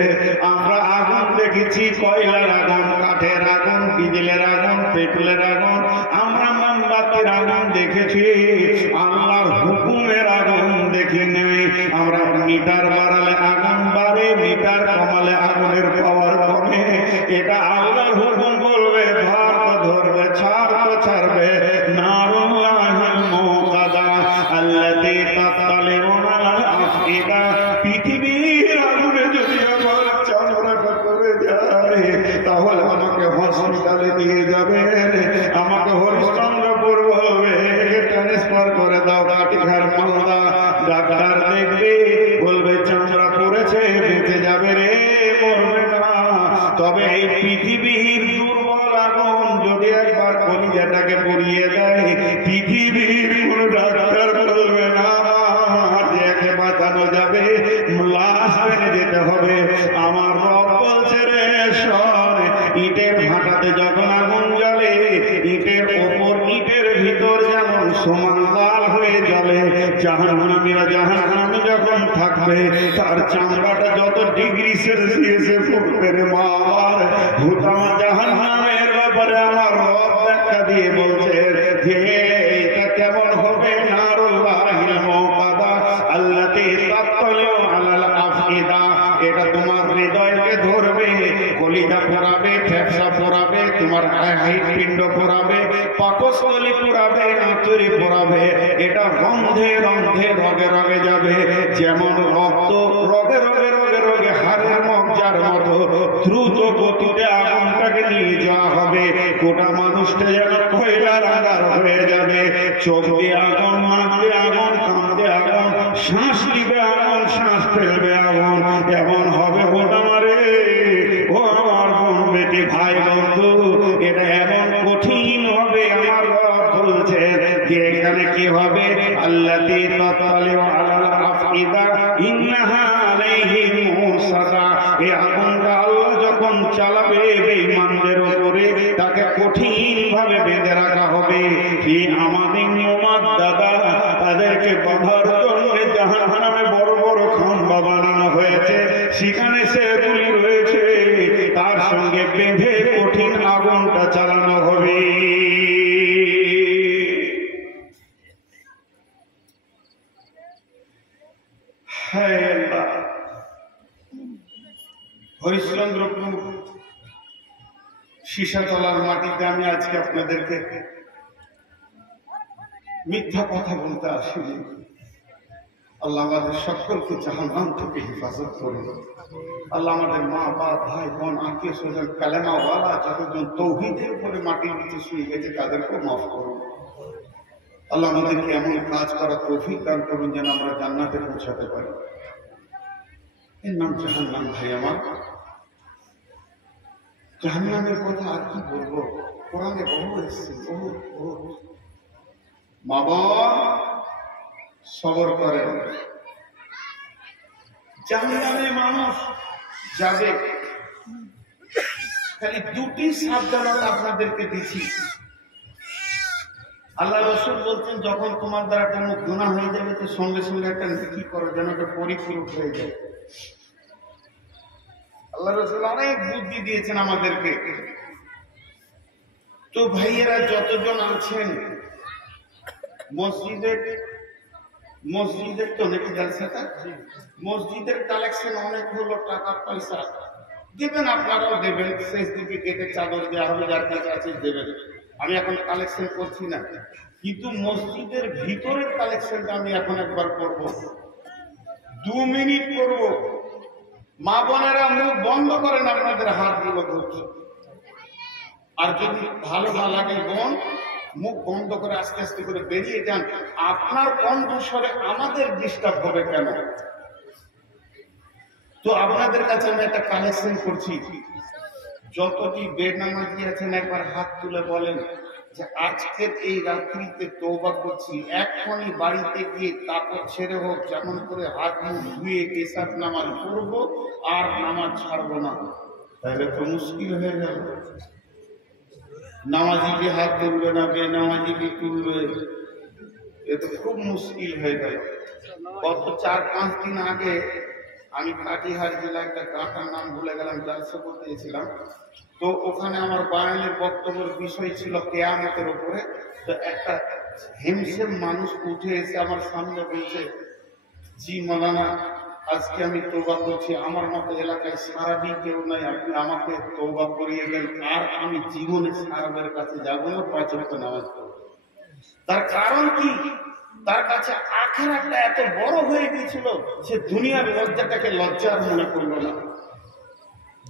আমরা আগুন দেখেছি, কয়লার আগুন, কাঠের আগুন, ডিজেলের আগুন, পেট্রোলের আগুন, আমরা মোমবাতির আগুন দেখেছি, আল্লাহর হুকুমের আগুন দেখি নাই। আমরা মিটার বাড়ালে আগুন বাড়ে, মিটার কমালে আগুনের পাওয়ার কমে। এটা আল্লাহর হুকুম বলবে ধর তো ধরবে, ছাড় তো ছাড়বে। নারুল্লাহিল মুকাদা আল্লাযী তাতালিউনা আল আফইদা হবে। আমার রব বলছে রে শোন, ইটের ভাটাতে যখন আগুন জ্বলে, ইটের ওপর ইটের ভিতর যেমন সমান লাল হয়ে জ্বলে, জাহান্নামীরা জাহান্নামে যখন থাকবে তার চামড়াটা যত ডিগ্রি সেলসিয়াসে ফুটবে রে মার, ভূতামা জাহান্নামের ব্যাপারে আমার রব ব্যাখ্যা দিয়ে বলছে যে এটা কেমন হবে। নারুল্লাহিল মুকাদা আল্লাতী তাত্তালিউ আলাল আফইদা, এটা তোমার হৃদয়কে ধরবে, কলিজা পোড়াবে, ফ্যাপসা পোড়াবে, তোমার হৃৎপিণ্ড পোড়াবে, পাকস্থলী পোড়াবে, আঁতুড়ি পোড়াবে। এটা গন্ধে গন্ধে রগে রগে যাবে, যেমন রক্ত রগে রগে রগে রগে হাড়ের মজ্জার মতো দ্রুত গতিতে আগুনটাকে নিয়ে যাওয়া হবে। গোটা মানুষটা যেন কয়লার আগার হয়ে যাবে। চোখ দিয়ে আগুন, নাক দিয়ে আগুন, কান দিয়ে আগুন, শ্বাস নিবে আগুন, শ্বাস ফেলবে আগুন। এমন হবে গোটা মারে ও আমার বোন বেটি ভাই বন্ধু, এটা এমন কঠিন হবে। আমার রব বলছে যে এখানে কি হবে, আল্লাতী তাত্তালিউ আলাল আফইদা ইন্নাহা আলাইহিম মুসাদা, এই আগুনটা আল্লাহ যখন চালাবে বেঈমানদের উপরে তাকে কঠিন ভাবে বেঁধে রাখা হবে। কি আমাদের নিয়মাত দাদা, তাদেরকে বাঁধার জন্য জাহান্নামে বড় বড় খাম্বা বানানো হয়েছে, সেখানে সেগুলি রয়েছে, তার সঙ্গে বেঁধে কঠিন আগুনটা চালানো হবে। হরিশ্চন্দ্রপুর সীসাতলার মাটিতে আমি আজকে আপনাদেরকে মিথ্যা কথা বলতে আসিনি। আল্লাহ আমাদের সকলকে জাহান্নাম থেকে হেফাজত করুন। আল্লাহ আমাদের মা বাপ ভাই বোন আত্মীয় স্বজন কালেমাওয়ালা যতজন তৌহিদের উপরে মাটির নিচে শুয়ে গেছে তাদেরকেও মাফ করুন। আল্লাহ আমাদেরকে এমন কাজ করার তৌফিক দান করুন যেন আমরা জান্নাতে পৌঁছাতে পারি। এর নাম জাহান্নাম। ভাই আমার, জাহান্নামের কথা আর কি বলবো, কোরআনে বহু এসেছে, বহু বহু। মা বাবা সবর করেন, জাহান্নামে মানুষ যাবে। খালি দুটি সাবধানতা আপনাদেরকে দিচ্ছি। আল্লাহ রাসূল বলছেন যখন তোমার দ্বারা কোনো গুনাহ হয়ে যাবে তো সঙ্গে সঙ্গে একটা নেকি করো যেন এটা পরিপূরক হয়ে যায়। আল্লাহ রাসূল অনেক বুদ্ধি দিয়েছেন আমাদেরকে। তো ভাইয়েরা যতজন আছেন মসজিদের তো নাকি জালসাটা, মসজিদের কালেকশন অনেক হলো, টাকা পয়সা দেবেন, আপনারাও দেবেন, শেষ দিকে কেটে চাদর দেওয়া হবে, যার কাছে আছে দেবেন। আমি এখন কালেকশন করছি না, কিন্তু মসজিদের ভিতরের কালেকশনটা আমি এখন একবার করব, 2 মিনিট করব। মা বোনেরা মুখ বন্ধ করেন, আপনাদের হাতগুলো ধরছে। আর যদি ভালো না লাগে বোন, মুখ বন্ধ করে আস্তে আস্তে করে বেরিয়ে যান। আপনার কণ্ঠস্বরে আমাদের ডিস্টার্ব হবে কেন? তো আপনাদের কাছে আমি একটা কালেকশন করছি। যতটি বেনামাজি আছেন একবার হাত তুলে বলেন যে আজকের এই রাত্রিতে তওবা করছি, এখনই বাড়িতে গিয়ে কাপড় ছেড়ে হোক যেমন করে হাত মুখ ধুয়ে এসার নামাজ পড়বো আর নামাজ ছাড়বো না। তাহলে তো মুশকিল হয়ে গেল। নামাজিকে হাত তুলবে না, বেনামাজিকে তুলবে, এ তো খুব মুশকিল হয়ে গেল। গত 4-5 দিন আগে আমি কাটিহার জেলা একটা গাঁটার নাম ভুলে গেলাম, জালসা করতে গেছিলাম। তো ওখানে আমার বায়ানের বক্তব্যের বিষয় ছিল কিয়ামতের উপরে। তো একটা হিমসেম মানুষ উঠে এসে আমার সামনে বলছে, জি মাওলানা আজকে আমি তওবা করছি, আমার মতো এলাকায় সারাবি কেউ নাই, আপনি আমাকে তওবা করিয়ে দেন, আর আমি জীবনে সারাবের কাছে যাবো না, 5 ওয়াক্ত নামাজ পড়ব। তার কারণ কি? তার কাছে আখিরাতটা এত বড় হয়ে গিয়েছিল, সে দুনিয়ার লজ্জাটাকে লজ্জার মনে করলো না।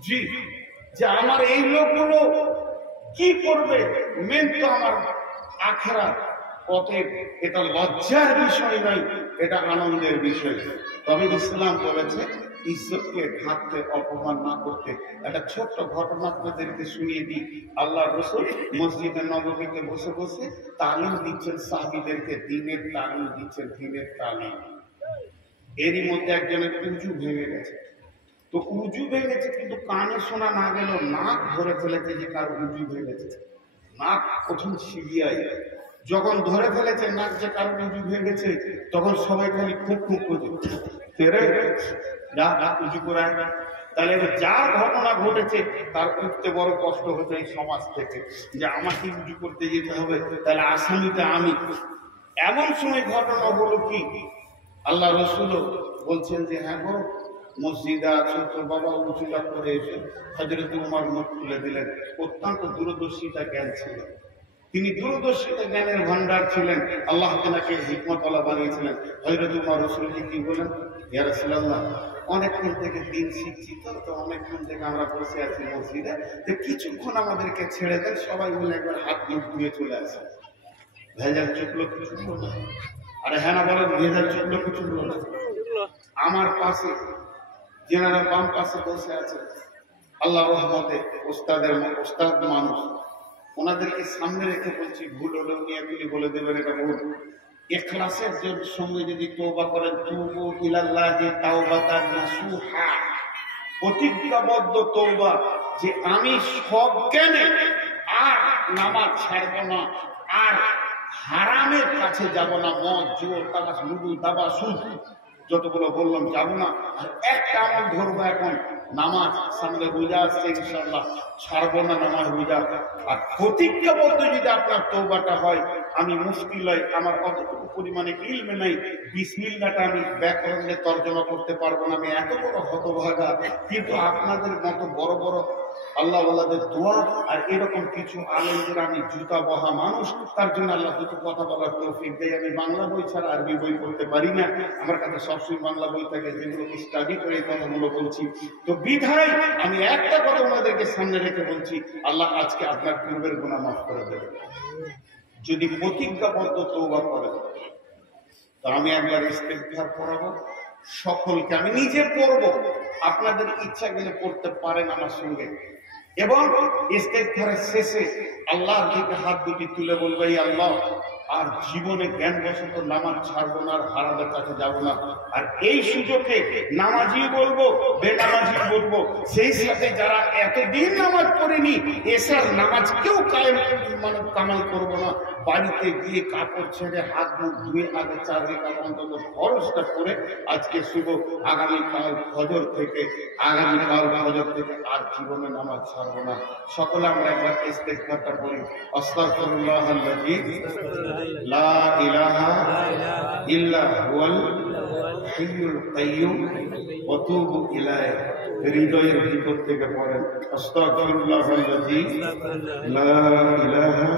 জি, যে আমার এই লোকগুলো কি করবে, মেন তো আমার আখিরাত। অতএব এটা লজ্জার বিষয় নয়, এটা আনন্দের বিষয়। তবে ইসলাম বলেছে ইজ্জতকে ঢাকতে, অপমান না করতে। একটা ছোট্ট ঘটনা আপনাদেরকে শুনিয়ে দিই। আল্লাহ রাসূল মসজিদে নববীতে বসে বসে তালিম দিচ্ছেন সাহাবীদেরকে, দ্বীনের তালিম দিচ্ছেন, দ্বীনের তালিম। এরই মধ্যে একজনের উজু ভেঙে গেছে। তো উজু ভেঙেছে, কিন্তু কানে শোনা না গেল, নাক ধরে ফেলেছে যে কার উজু ভেঙেছে। নাক কঠিন সিবিআই যখন ধরে ফেলেছে নাক যে কার উজু ভেঙেছে, তখন সবাই খালি খুব খুব করছে, ফেরে যা উজু করে আয়। তাহলে যার ঘটনা ঘটেছে তার উঠতে বড় কষ্ট হচ্ছে এই সমাজ থেকে, যে আমাকে উজু করতে যেতে হবে, তাহলে আসামিটা আমি। এমন সময় ঘটনা হলো কি, আল্লাহ রসুল বলছেন যে হ্যাঁ গো, মসজিদে আছো তো বাবা উঁচুটা করে এসে হযরত ওমর মুখ খুলে দিলেন। অত্যন্ত দূরদর্শিতা জ্ঞান ছিল, তিনি দূরদর্শিতা জ্ঞানের ভান্ডার ছিলেন। আল্লাহ তাআলাকে হিকমতওয়ালা বানিয়েছিলেন। হযরত ওমর রসুলকে কি বলেন, ইয়া রাসূলুল্লাহ, অনেকক্ষণ থেকে দিন শিখছি, তো অনেকক্ষণ থেকে আমরা বসে আছি মসজিদে, তো কিছুক্ষণ আমাদেরকে ছেড়ে দেন, সবাই মিলে একবার হাত মুখ ধুয়ে চলে আসে। ভেজাল চুকলো কিছু হলো না। আরে হ্যাঁ না বলেন, ভেজাল চুকলো কিছু হলো না। আমার পাশে যেনারা বাম পাশে বসে আছে, আল্লাহ রহমতে ওস্তাদ মানুষ, ওনাদেরকে সামনে রেখে বলছি, ভুল হলেও নিয়ে আপনি বলে দেবেন এটা ভুল। ইখলাসের সঙ্গে যদি তওবা করেন, তুবু ইলাল্লাহি তাওবাতান নাসুহা, প্রতিজ্ঞাবদ্ধ তওবা, যে আমি সজ্ঞানে আর নামাজ ছাড়ব না, আর হারামের কাছে যাব না, মদ জুয়া তামাশ লুডু দাবা সুদ যতগুলো বললাম যাব না। আর একটা আমল ধরবো, এখন নামাজ, সামনে রোজা আসছে ইনশাআল্লাহ, ছাড়বো না নামাজ রোজা। আর প্রতিজ্ঞাবদ্ধ যদি আপনার তওবাটা হয়, আমি মুশকিল হয়, আমার অতটুকু পরিমাণে ইলমে নাই, বিসমিল্লাহটা আমি ব্যাকরণে তর্জমা করতে পারবো না, আমি এত বড় হতভাগা। কিন্তু আপনাদের মতো বড় বড় আল্লাহওয়ালাদের দোয়া আর এরকম কিছু আলেমদের আমি জুতা বহা মানুষ, তার জন্য আল্লাহ দুটো কথা বলার তৌফিক দেয়। আমি বাংলা বই ছাড়া আরবি বই পড়তে পারি না, আমার কাছে সবসময় বাংলা বই থাকে, যেগুলো স্টাডি করে এই কথাগুলো বলছি। তো বিধায় আমি একটা কথা ওনাদেরকে সামনে রেখে বলছি, আল্লাহ আজকে আপনার পূর্বের গুনাহ মাফ করে দেবে যদি প্রতিজ্ঞাবদ্ধ তওবা করেন। তো আমি একবার ইস্তেগফার পড়াবো সকলকে, আমি নিজে পড়বো, আপনাদের ইচ্ছা গেলে পড়তে পারেন আমার সঙ্গে। এবং ইস্তেগফারের শেষে আল্লাহর দিকে হাত দুটি তুলে বলবে, আল্লাহ আর জীবনে জ্ঞান বশত নামাজ ছাড়বো না, আর হারামের কাছে যাবো না। আর এই সুযোগে নামাজি বলবো, বেনামাজি বলবো, সেই সাথে যারা এতদিন নামাজ পড়েনি, এসার নামাজ কেউ কামাল করবো না, বাড়িতে গিয়ে কাপড় ছেড়ে হাত মুখ ধুয়ে আগে 4 রাকাত অন্তত ফরজটা করে আজকে শুভ, আগামীকাল ফজর থেকে আর জীবনে নামাজ ছাড়বো না। সকলে আমরা একবার ইস্তেগফারটা পড়ি, আস্তাগফিরুল্লাহাল্লাযী লা ইলাহা ইল্লা হুয়াল হাইয়ুল কাইয়্যুম ওয়া তুবু ইলাইহি। হৃদয়ের ভিতর থেকে পড়েন, আস্তাগফিরুল্লাহাল্লাযী লা ইলাহা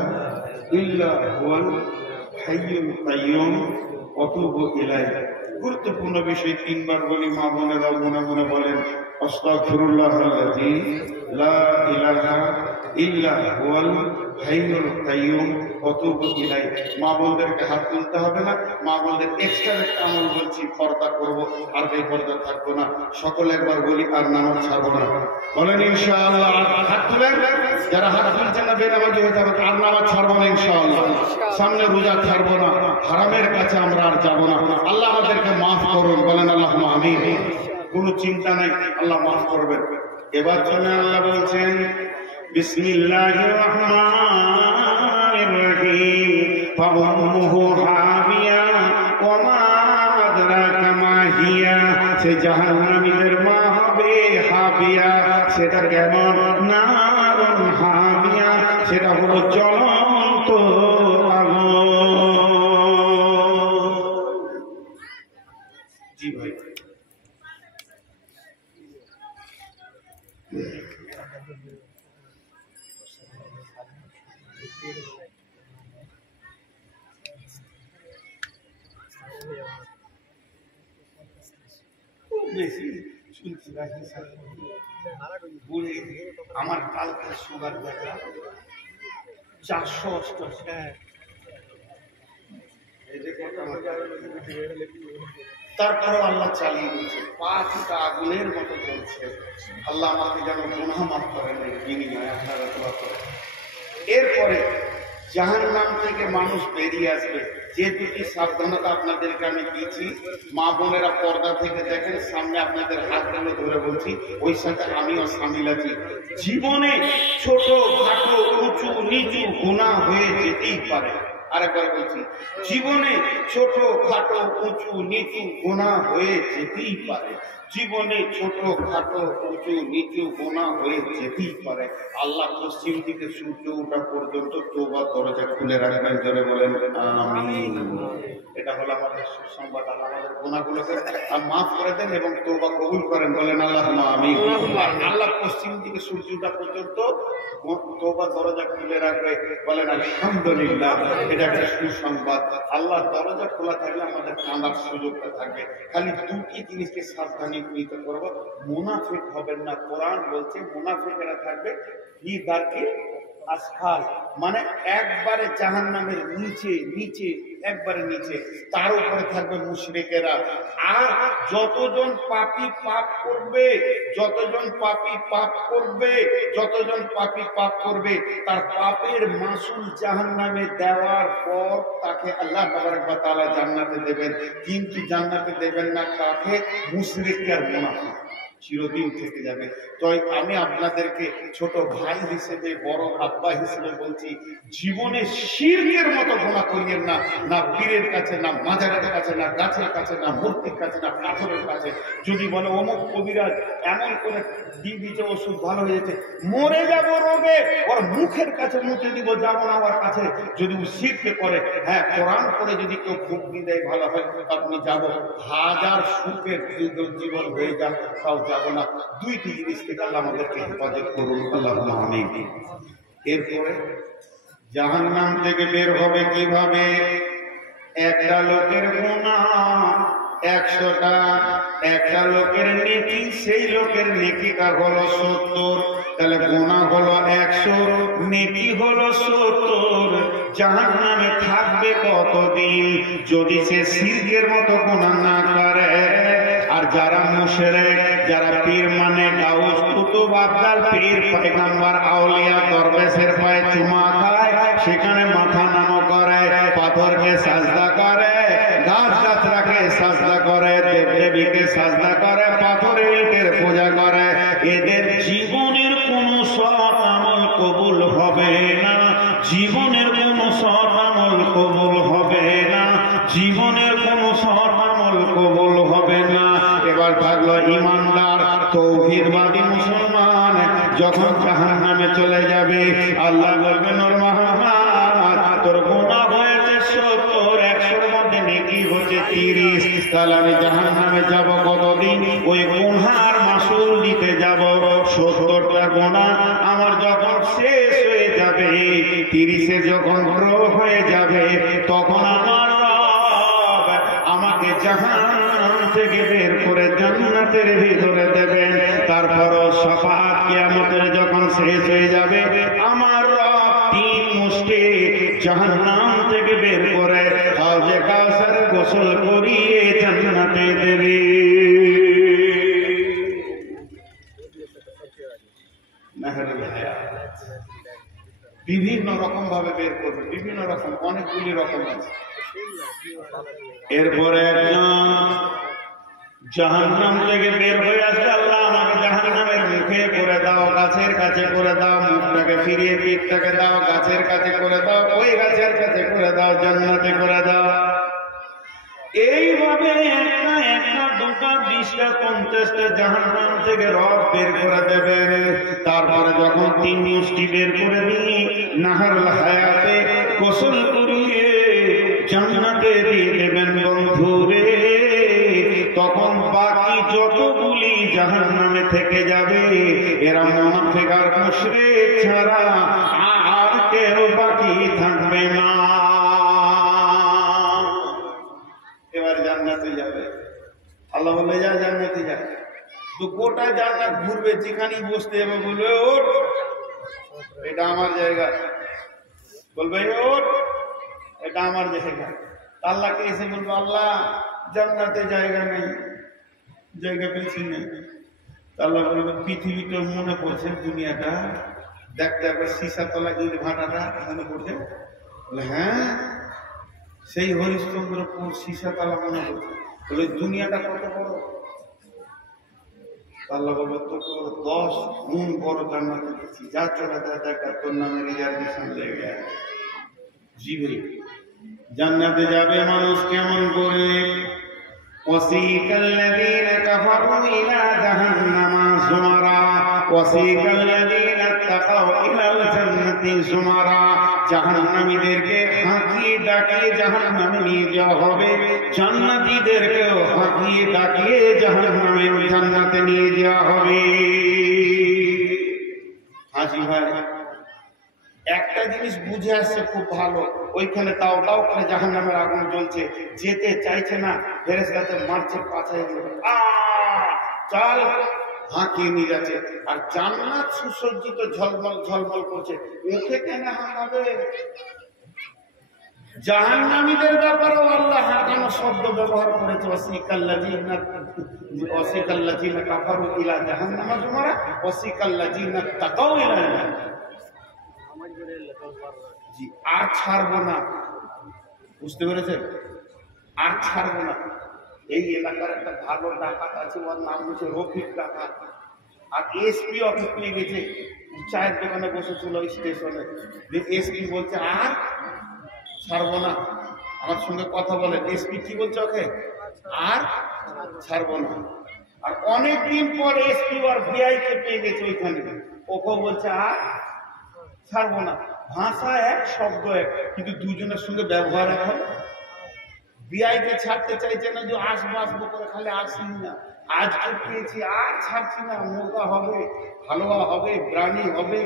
ইল্লা হুয়াল হাইয়ুল কাইয়্যুম ওয়া তুবু ইলাইহি। গুরুত্বপূর্ণ বিষয় 3 বার বলি, মা বোনেরা মনে মনে বলেন, আস্তাগফিরুল্লাহাল্লাযী লা ইলাহা ইল্লা হুয়াল হাইয়ুল কাইয়্যুম ওয়া তুবু ইলাইহি। মা বোনদেরকে হাত তুলতে হবে না, মা বোনদের এক্সট্রা একটা আমল বলছি, পর্দা করবো, আর বেপর্দা থাকবো না। সকলে একবার বলি, আর নামাজ ছাড়বো না, বলেন ইনশাআল্লাহ। হাত তুলেন, যারা হাত তুলছেন না বেনামাজি হয়ে যাবে, আর নামাজ ছাড়বো না ইনশাআল্লাহ। সামনে রোজা ছাড়বো না, হারামের কাছে আমরা আর যাবো না। আল্লাহ আমাদেরকে মাফ করুন, বলেন আল্লাহুম্মা আমিন। কোনো চিন্তা নাই, আল্লাহ মাফ করবেন। এবার চলে আল্লাহ বলছেন, বিসমিল্লাহির রহমানির রহিম, ফাউম্মুহু হাবিয়া ওয়া মা আদরাকা মা হিয়া। সে জাহান্নামীদের মা হবে হাবিয়া। সেটা কেমন? নারুন হামিয়া, সেটা হলো জ্বলন্ত আগুন। জি ভাই, আমার কালকে সুগার দেখা 488। তারপরও আল্লাহ চালিয়ে দিয়েছে, পাঁচটা আগুনের মতো চলছে। আল্লাহ আমাকে যেন গুনাহ মাফ করেন, বিনিময়ে আপনারা দোয়া করেন। এরপরে জাহান্নাম থেকে মানুষ বেরিয়ে আসবে। যে দুটি সাবধানতা আপনাদেরকে আমি দিয়েছি, মা বোনেরা পর্দা থেকে দেখেন, সামনে আপনাদের হাতগুলো ধরে বলছি, ওই সাথে আমিও সামিল আছি। জীবনে ছোট খাটো উঁচু নিচু গুনাহ হয়ে যেতেই পারে। আরেকবার বলছি, জীবনে ছোট খাটো উঁচু নিচু গুনাহ হয়ে যেতেই পারে। জীবনে ছোট খাটো উঁচু নিচু গুনাহ হয়ে যেতেই পারে। আল্লাহ পশ্চিম দিকে সূর্য ওঠা পর্যন্ত তওবার দরজা খুলে রাখবেন। জোরে বলেন আমিন। এটা হলো আমাদের সুসংবাদ। আল্লাহ আমাদের গুনাহগুলোকে মাফ করে দেন এবং তওবা কবুল করেন। বলেন আল্লাহুম্মা আমিন। আর আল্লাহ পশ্চিম দিকে সূর্য ওঠা পর্যন্ত তওবার দরজা খুলে রাখবে। বলেন আলহামদুলিল্লাহ। এটা একটা সুসংবাদ। আল্লাহ দরজা খোলা থাকলে আমাদের কাঁদার সুযোগটা থাকবে। খালি দুটি জিনিসকে সাবধানী নিতে করবো, মুনাফিক হবেন না। কোরআন বলছে মুনাফিকেরা থাকবে ফি দারকি আসফাল, মানে একবারে জাহান্নামের নিচে নিচে, একবারে নিচে, তার উপরে থাকবে মুশরিকেরা। আর যতজন পাপী পাপ করবে, যতজন পাপী পাপ করবে, যতজন পাপী পাপ করবে, তার পাপের মাসুল জাহান্নামে দেওয়ার পর তাকে আল্লাহ তাবারক ওয়া তাআলা জান্নাতে দেবেন। কিন্তু জান্নাতে দেবেন না কাকে? মুশরিক আর মুনাফিক, চিরদিন থেকে যাবে। তাই আমি আপনাদেরকে ছোট ভাই হিসেবে, বড় আব্বা হিসেবে বলছি, জীবনে শিরকের মতো গুনাহ করিয়েন না। না পীরের কাছে, না মাজারের কাছে, না গাছের কাছে, না মূর্তির কাছে, না পাথরের কাছে। যদি বলে অমুক কবিরাজ এমন করে দিয়েছে ওষুধ ভালো হয়েছে, মরে যাব রোগে, ওর মুখের কাছে মুখে দিব, যাবো না ওর কাছে। যদি ও শিরকে করে, হ্যাঁ কোরআন করে যদি কেউ ভুগনি দেয় ভালো হয়, আপনি যাব। হাজার সুখের জীবন হয়ে যান, তাও যাব না। দুইটি জিনিস থেকে আল্লাহ আমাদেরকে হেফাজত করুন। আল্লাহুম্মা আমিন। এরপরে জাহান্নাম থেকে বের হবে কিভাবে? একটা লোকের গুনাহ 100টা, একটা লোকের নেকি, সেই লোকের নেকিটা হলো 70। তাহলে গুনাহ হলো 100, নেকি হলো 70। জাহান্নামে থাকবে কতদিন? যদি সে শিরকের মতো গুনাহ না করে। আর যারা মুশরিক, যারা পীর মানে গাউস কুতুব আবদাল, পীর পয়গম্বর আউলিয়া দরবেশের পায়ে চুমা খায়, সেখানে মাথা নামো করে, পাথরকে সাজদা করে, গাছ গাছরাকে সাজদা করে, দেবদেবীকে সাজদা করে, পাথরের ইটের পূজা করে, এদের জীবনের কোন সৎ আমল কবুল হবে না। জীবনের কোন সৎ আমল কবুল হবে না। জীবনের কোন সৎ আমল কবুল হবে না। এবার থাকলো ইমানদার তৌহিদবাদী মুসলমান, যখন জাহান্নামে চলে যাবে, আল্লাহ বলবেন ওর মোহাম্মদ তোর গুনাহ হয়েছে 70, 100-র মধ্যে নেকি হচ্ছে 30। তাহলে আমি জাহান্নামে যাব কতদিন? ওই গুনার মাসুল দিতে যাব। 70টা গুনাহ আমার যখন শেষ হয়ে যাবে, 30-এ যখন পুরো হয়ে যাবে, তখন আমার রব আমাকে জাহান্নাম থেকে বের করে জান্নাতের ভিতরে দেবেন। তারপরও শাফাআত কিয়ামতের যখন শেষ হয়ে যাবে, আমার রব 3 মুষ্টি জাহান্নাম থেকে বের করে হাউজে কাউসারে গোসল করিয়ে জান্নাতে দেবে। বিভিন্ন রকম ভাবে বের করবে, বিভিন্ন রকম, অনেকগুলি রকম আছে। এরপরে একজন জাহান্নাম থেকে বের হয়ে আসবে, আল্লাহ আমাকে জাহান্নামের মুখে করে দাও, গাছের কাছে করে দাও, মুখটাকে ফিরিয়ে পিঠটাকে দাও, গাছের কাছে করে দাও, ওই গাছের কাছে করে দাও, জান্নাতে করে দাও। এইভাবে একটা একটা, দুটা, 20টা, 50টা জাহান্নাম থেকে রব বের করে দেবেন। তারপরে যখন 3 মুষ্টি বের করে দিই, নাহারুল হায়াতে গোসল করিয়ে জান্নাতে দিয়ে দেবেন বন্ধুরে। তখন বাকি যতগুলি জাহান্নামে থেকে যাবে, এরা মুনাফিক আর মুশরিক ছাড়া আর কেউ বাকি থাকবে না। এবার জান্নাতে যাবে, আল্লাহ বলে যা জান্নাতে যা। তো গোটা জান্নাত ঘুরবে, যেখানেই বসতে যাবে বলবে ওঠ, এটা আমার জায়গা। বলবে ওঠ, এটা আমার জায়গা। আল্লাহকে এসে বলবো আল্লাহ জান্নাতে জায়গা নেই, জায়গা পেয়েছি নেই। আল্লাহ বলবে পৃথিবীটা মনে পড়ছে, দুনিয়াটা দেখতে একবার সীসা তলা ইট ভাটাটা মনে পড়ছে, বলে হ্যাঁ, সেই হরিশ্চন্দ্রপুর সীসাতলা মনে হচ্ছে। বলে দুনিয়াটা কত বড়। আল্লাহ বলবে তোকে 10 গুণ বড় জান্নাতে দিচ্ছি, যা চলে যায় দেখা, তোর নামে রিজার্ভেশন লেগে যায়। জিবে জান্নাতে যাবে মানুষ কেমন করে? وسيق الذين كفروا إلى جهنم زمرا وسيق الذين اتقوا إلى الجنة زمرا জাহান্নামীদেরকে হাঁকিয়ে ডাকিয়ে জাহান্নামে নিয়ে যাওয়া হবে, জান্নাতীদেরকেও হাঁকিয়ে ডাকিয়ে জান্নাতে নিয়ে যাওয়া হবে। হাজি ভাই একটা জিনিস বুঝে আসছে খুব ভালো, ওইখানে তাও তাও করে জাহান্নামের আগুন জ্বলছে, যেতে চাইছে না, ফেরেশতাতে মারছে পাছায়, চল হাঁকিয়ে নিয়ে যাচ্ছে। আর জান্নাত সুসজ্জিত ঝলমল ঝলমল করছে, মুখে কেন হাঁকাবে? জাহান্নামীদের ব্যাপারেও আল্লাহ হাঁকানো শব্দ ব্যবহার করেছে, ওয়াসিকাল্লাযীনা কাফারু ইলা জাহান্নামা যুমারা ওয়াসিকাল্লাযীনা তাকাউ ইলা জাহান্নাম। জি, আর ছাড়বো না, বুঝতে পেরেছেন? আর ছাড়বো না। এই এলাকার একটা ভালো ডাকাত আছে, ওর নাম হচ্ছে রফিক ডাকাত। আর এসপি অফিস পেয়ে গেছে, চায়ের দোকানে বসেছিল স্টেশনে। এসপি বলছে আর ছাড়বো না। আমার সঙ্গে কথা বলে, এসপি কি বলছে ওকে? আর ছাড়বো না। আর অনেকদিন পর এসপি আর ভিআই কে পেয়ে গেছে ওইখানে, ওকে বলছে আর ছাড়বো না। ভাষা এক, শব্দ এক, কিন্তু দুজনের সঙ্গে ব্যবহার এক হবে। বিআই কে ছাড়তে চাইছে না, যে আসবো আসবো করে খালি আসিনি না, আজকে পেয়েছি আর ছাড়ছি না, মোটা হবে, হালুয়া হবে, ব্রানি হবে।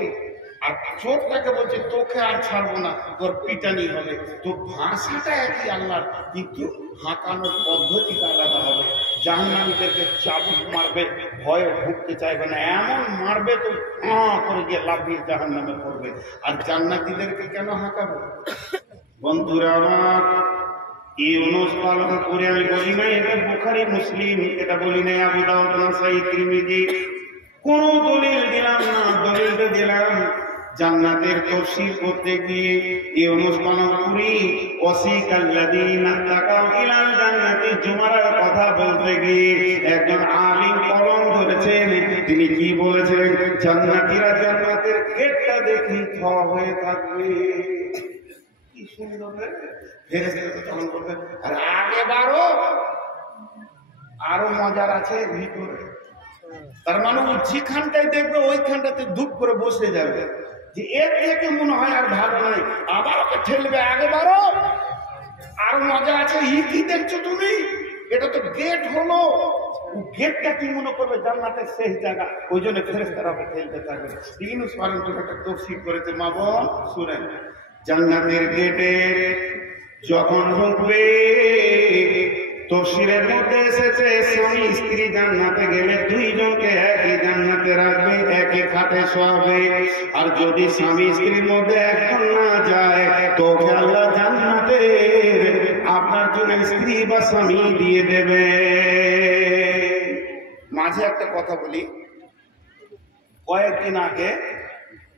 আর চোরটাকে বলছে তোকে আর ছাড়বো না, তোর পিটানি হবে। তো ভাষাটা একই আল্লাহর, কিন্তু হাঁকানোর পদ্ধতিটা আলাদা হবে। জাহান্নামীদেরকে চাবুক মারবে, ভয়ে ঢুকতে চাইবে না, এমন মারবে তো করে গিয়ে লাফিয়ে জাহান্নামে পড়বে। আর জান্নাতীদেরকে কেন হাঁকাবে? বন্ধুরা আমার, ইউনুস পালন করে আমি বলি না এটা বুখারী মুসলিম, এটা বলি না আবু দাউদ নাসাই তিরমিজি, কোন দলিল দিলাম না। দলিলটা দিলাম জান্নাতের তাফসীর করতে গিয়ে ইউনুস পালন করি ওয়াসিকাল্লাযীনা তাকাউ ইলাল জান্নাতি জুমারার কথা বলতে গিয়ে একজন আলিম কলম ধরেছেন। তিনি কি বলেছেন? জান্নাতীরা জান্নাতের গেটটা দেখি থ হয়ে থাকবে। কি সুন্দর! তখন বলবে আর আগে বাড়ো, আরো মজার আছে ভিতরে। তার মানে ও যেখানটায় দেখবে ওইখানটাতে ধূপ করে বসে যাবে, যে এর থেকে মনে হয় আর ভালো নাই, আবার ওকে ঠেলবে, আগে বাড়ো, আরো মজা আছে। কি দেখছো তুমি? এটা তো গেট হলো। গেটটা কি মনে করবে? জান্নাতের শেষ জায়গা, ওই জন্য ফেরেশতারা ওকে ঠেলতে থাকবে। ইউনুস পালন একটা তাফসীর করেছে, মা বোন শুনেন। জান্নাতের গেটে যখন ঢুকবে, তাফসীরের মধ্যে এসেছে স্বামী স্ত্রী জান্নাতে গেলে দুইজনকে একই জান্নাতে রাখবে, একই খাটে শোয়াবে। আর যদি স্বামী স্ত্রীর মধ্যে একজন না যায়, তো আল্লাহ জান্নাতে আপনার জন্য স্ত্রী বা স্বামী দিয়ে দেবে। মাঝে একটা কথা বলি, কয়েকদিন আগে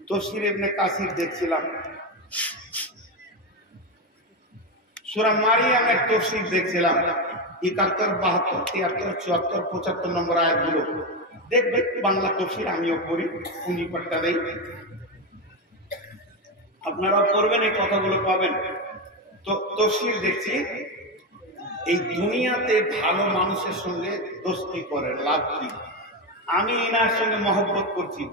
তাফসীর ইবনে কাসির দেখছিলাম, সূরা মারিয়ামের তাফসীর দেখছিলাম। 71, 72, 73, 74, 75 নম্বর আয়াতগুলো দেখবে। বাংলা তাফসীর আমিও পড়ি, পুঁজি পাট্টা দেই, আপনারাও পড়বেন, এই কথাগুলো পাবেন। তো তাফসীর দেখছি, এই দুনিয়াতে ভালো মানুষের সঙ্গে দোস্তি করে লাভ কি? আমি এনার সঙ্গে মহব্বত করছি,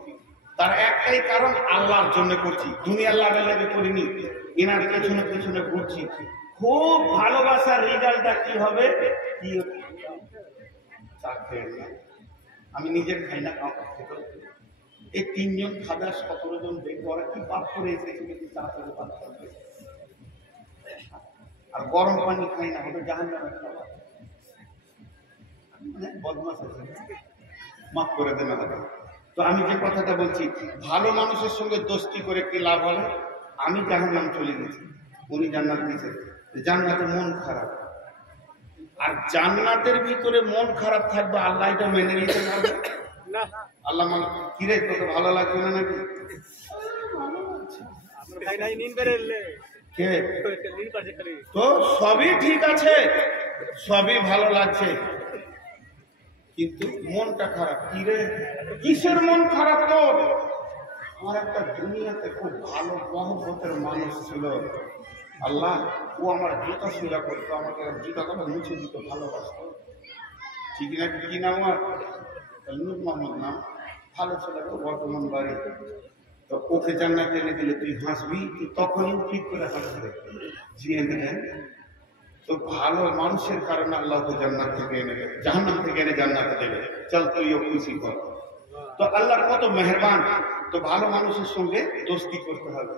তার একটাই কারণ আল্লাহর জন্য করছি, দুনিয়ার লাভের লাগে করিনি। এনার পেছনে পেছনে ঘুরছি, খুব ভালোবাসার রেজাল্টটা কি হবে? কি আমি নিজের খাই না, কাউকে খেতে, এই 3 জন খাবে, 17 জন দেখবো, ওরা কি পাপ করে এসেছে, কিন্তু চা করে পাপ করবে। আর গরম পানি খাই না, ওটা জাহান্নামের খাবার। বদমাশ আছে, মাফ করে দেন আমাকে। তো আমি যে কথাটা বলছি, ভালো মানুষের সঙ্গে দোস্তি করে কি লাভ হবে? আমি জাহান্নাম চলে গেছি, উনি জান্নাত দিয়েছেন। জান্নাতে মন খারাপ, আর জান্নাতের ভিতরে মন খারাপ থাকবে, আল্লাহ এটা মেনে নিতে পারবে না। আল্লাহ কি রে, তোকে ভালো লাগবে না নাকি? কে তো সবই ঠিক আছে, সবই ভালো লাগছে, কিন্তু মনটা খারাপ। কি রে, কিসের মন খারাপ তোর? আমার একটা দুনিয়াতে খুব ভালো মহব্বতের মানুষ ছিল, আল্লাহ ও আমার জুতা সুন্দর করতো, আমাকে জুতা কথা মুছে দিত, ভালোবাসতো। ঠিক না? কি নাম আমার? নূর মোহাম্মদ নাম, ভালো ছিল তো, বর্তমান বাড়ি। তো ওকে জান্নাতে এনে দিলে তুই হাসবি, তুই তখনই ঠিক করে হাসবে। জিয়ে দিলেন তো ভালো মানুষের কারণে আল্লাহ তো জান্নাত থেকে এনে দেবে, জাহান্নাম থেকে এনে জান্নাতে দেবে। চল তুইও খুশি কর। তো আল্লাহ কত মেহেরবান। তো ভালো মানুষের সঙ্গে দোস্তি করতে হবে,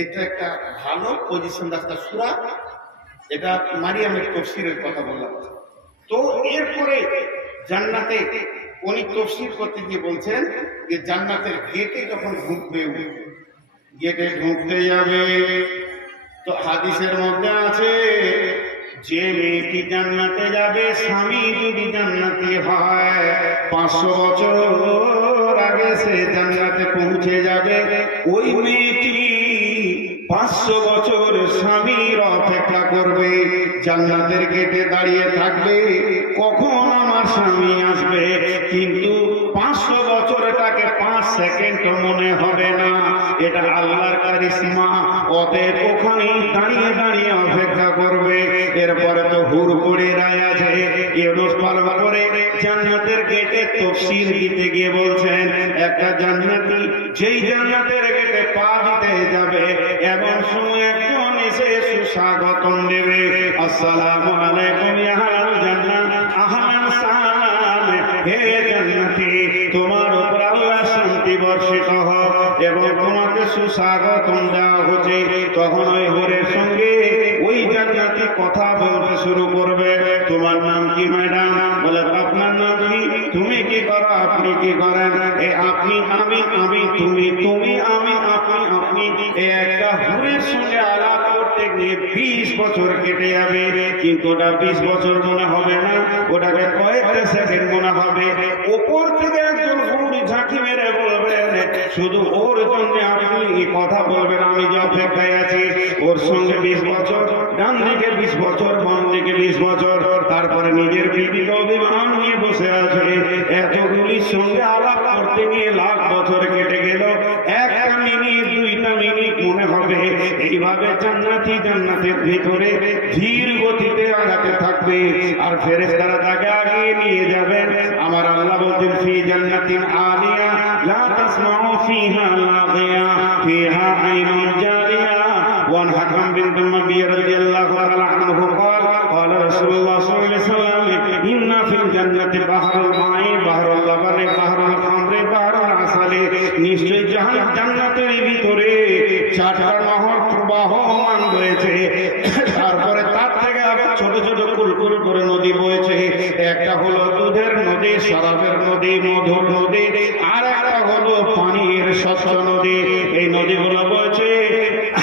এটা একটা ভালো পজিশন রাস্তা। সূরা এটা মারিয়ামের তাফসীরের কথা বললাম। তো এরপরে জান্নাতে উনি তাফসীর করতে গিয়ে বলছেন যে জান্নাতের গেটে যখন ঢুকবে, গেটে ঢুকতে যাবে, তো হাদিসের মধ্যে আছে যে মেয়েটি জান্নাতে যাবে, স্বামী যদি জান্নাতি হয়, 500 বছর আগে সে জান্নাতে পৌঁছে যাবে। ওই মেয়েটি 500 বছর স্বামীর অপেক্ষা করবে, জান্নাতের গেটে দাঁড়িয়ে থাকবে, কখন আমার স্বামী আসবে। কিন্তু 500 বছরটাকে 5 সেকেন্ড মনে হবে না, এটা আল্লাহর কারিশমা। অতএব ওখানে দাঁড়িয়ে দাঁড়িয়ে অপেক্ষা করবে। এরপরে তো হুর করে রায় আছে, ইউনুস পালন করে জান্নাতের গেটে তাফসীর দিতে গিয়ে বলছেন, একটা জান্নাতি যেই জান্নাতের গেটে পা দিতে যাবে, এমন সময় একজন এসে সুস্বাগতম দেবে, আসসালামু আলাইকুম ইয়া আহলাল জান্নাহ, আহলান সালাম, হে জান্নাতি, তোমার উপর আল্লাহর শান্তি বর্ষিত হোক এবং তোমাকে সুস্বাগতম দেওয়া হচ্ছে। তখন ওই হুরের সঙ্গে ওই জান্নাতি কথা বলতে শুরু করবে, তোমার নাম কি ম্যাডাম? বলে আপনার নাম কি? তুমি কি করো? আপনি কি করেন? এ আপনি, আমি, আমি, তুমি, তুমি, আমি, আপনি, আপনি। একটা হুরের সঙ্গে আলাপ করতে গিয়ে 20 বছর কেটে যাবে, কিন্তু ওটা 20 বছর মনে হবে না, ওটাকে কয়েকটা সেকেন্ড মনে হবে। ওপর থেকে একজন হুর ঝাঁকি মেরে বলবেন, শুধু ওর জন্য আপনি কথা বলবেন, আমি যে অপেক্ষায় আছি। ওর সঙ্গে 20 বছর, ডান দিকে 20 বছর, বাম দিকে 20 বছর, তারপরে নিজের বিবিকে অভিমান নিয়ে বসে আছে। এতগুলির সঙ্গে আলাপ করতে গিয়ে লাখ বছর কেটে গেল, একটা মিনিট, 2টা মিনিট মনে হবে। এইভাবে জান্নাতি জান্নাতের ভিতরে ধীর গতিতে আগাতে থাকবে, আর ফেরেশতারা তাকে আগিয়ে নিয়ে যাবেন। আমার আল্লাহ বলছেন, ফি জান্নাতিন আলিয়া লা তাসমাউ ফিহা লাযিয়া ফিহা আইনুন জারিয়া। وعن حكم بنت النبي رضي الله تعالى عنه قال قال رسول الله صلى الله عليه وسلم إن في الجنة بحر الماء بحر اللبن بحر الخمر بحر العسل। নিশ্চয় জান্নাতের ভিতরে 4টা নহর প্রবাহমান রয়েছে, তারপরে তার থেকে আবার ছোট ছোট কুলকুল করে নদী বইছে। একটা হলো দুধের নদী, শরাবের নদী, মধুর নদী, আর একটা হলো পানির স্বচ্ছ নদী। এই নদীগুলো বইছে।